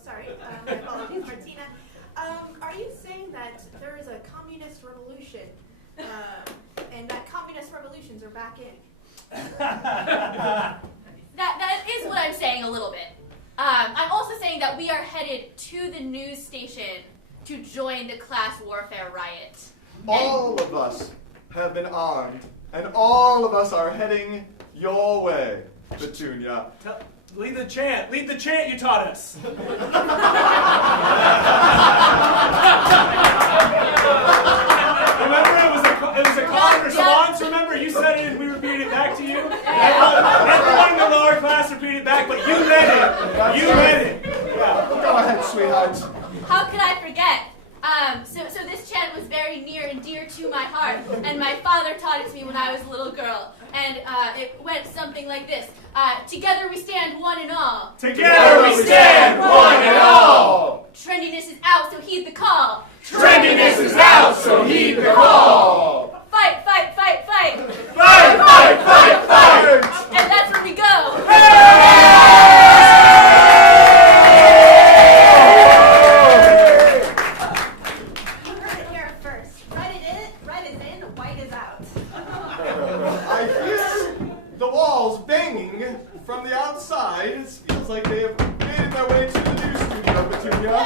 Sorry, my apologies, Martina. Are you saying that there is a communist revolution, and that communist revolutions are back in? That is what I'm saying a little bit. I'm also saying that we are headed to the news station to join the class warfare riot. All of us have been armed, and all of us are heading your way, Petunia. Lead the chant you taught us. Remember, it was a call and response. Remember, you said it and we repeated it back to you. Everyone in the lower class repeated back, but you led it. You led it. Yeah. Go ahead, sweetheart. How could I forget? So this chant was very near and dear to my heart, and my father taught it to me when I was a little girl. And it went something like this. Together we stand, one and all. Together we stand, one and all. Trendiness is out, so heed the call. Trendiness is out, so heed the call. Fight, fight, fight, fight. Fight, fight, fight, fight. And that's where we go. You heard it here first. Red is in, white is out. I hear the walls banging from the outside. It feels like they have made their way to the news studio, Petunia.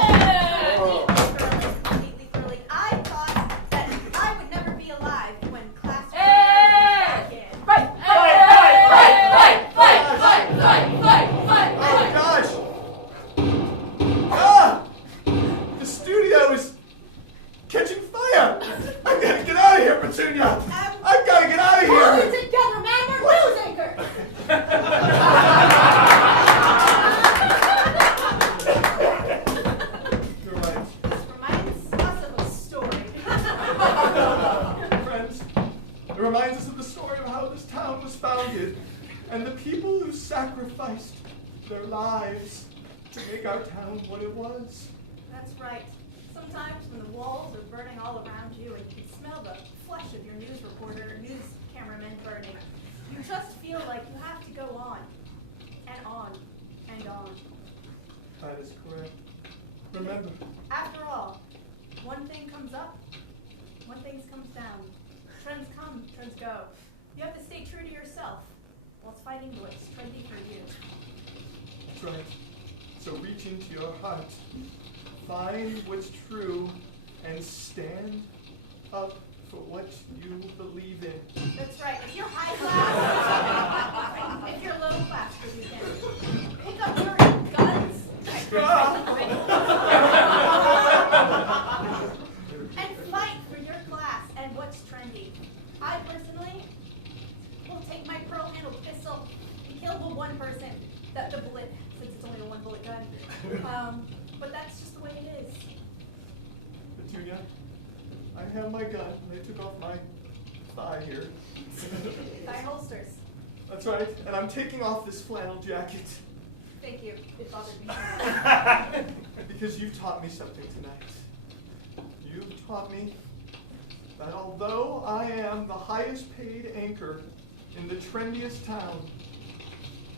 Completely thrilling. I thought that I would never be alive when class was back in. Fight, fight, fight, fight, fight, fight, fight, fight, fight, Oh fight. gosh! Ah! The studio is catching fire! I've got to get out of here, Petunia! I've got to get out of Hold here! it together, man. We're news anchor. You're right. This reminds us of a story. Friends, it reminds us of the story of how this town was founded and the people who sacrificed their lives to make our town what it was. That's right. Sometimes when the walls are burning all around you and you can smell the flesh of your news reporter or news cameraman burning, you just feel like you have to go on and on and on. That is correct. Remember, After all, one thing comes up, one thing comes down. Trends come, trends go. You have to stay true to yourself while it's fighting what's trendy for you. that's right. So reach into your heart, find what's true, and stand up for what you believe in. That's right. If you're high class, if you're low class for the weekend, pick up your guns and fight for your class and what's trendy. I personally will take my pearl-handled pistol and kill the one person that the bullet, since it's only a one-bullet gun. But that's just the way it is. Petunia, I have my gun, and they took off my thigh here. Thigh holsters. That's right, and I'm taking off this flannel jacket. Thank you. It bothered me. Because you've taught me something tonight. You've taught me that although I am the highest paid anchor in the trendiest town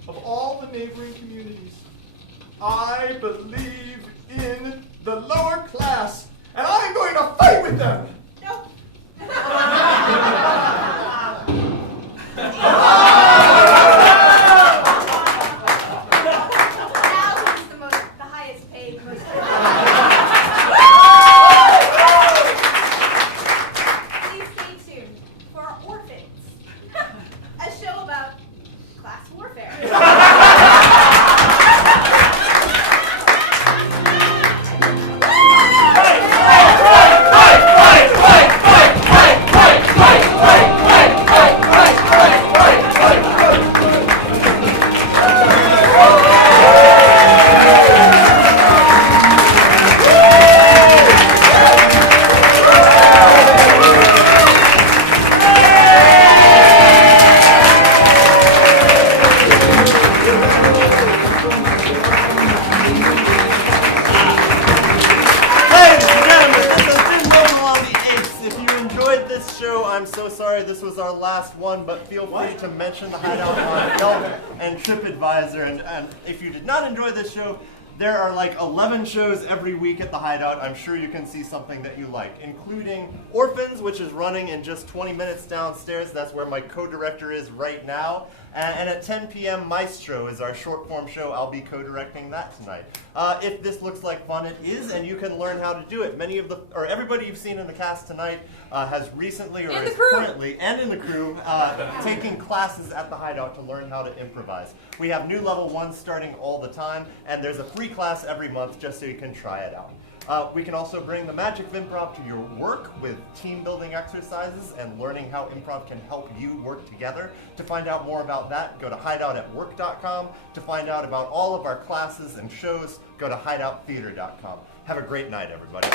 of all the neighboring communities. I believe in the lower class, and I'm going to fight with them. No. Now who's the highest paid, most Please stay tuned for our Orphans, a show about class warfare. I'm so sorry this was our last one, but feel free to mention the Hideout on Yelp and TripAdvisor. And if you did not enjoy this show, there are like 11 shows every week at the Hideout. I'm sure you can see something that you like, including Orphans, which is running in just 20 minutes downstairs. That's where my co-director is right now. And at 10 p.m., Maestro is our short-form show. I'll be co-directing that tonight. If this looks like fun, it is, and you can learn how to do it. Everybody you've seen in the cast tonight has recently or is currently, and in the crew, taking classes at the Hideout to learn how to improvise. We have new level 1s starting all the time, and there's a free class every month just so you can try it out. We can also bring the magic of improv to your work with team building exercises and learning how improv can help you work together. To find out more about that, go to hideoutatwork.com. To find out about all of our classes and shows, go to hideouttheater.com. Have a great night, everybody.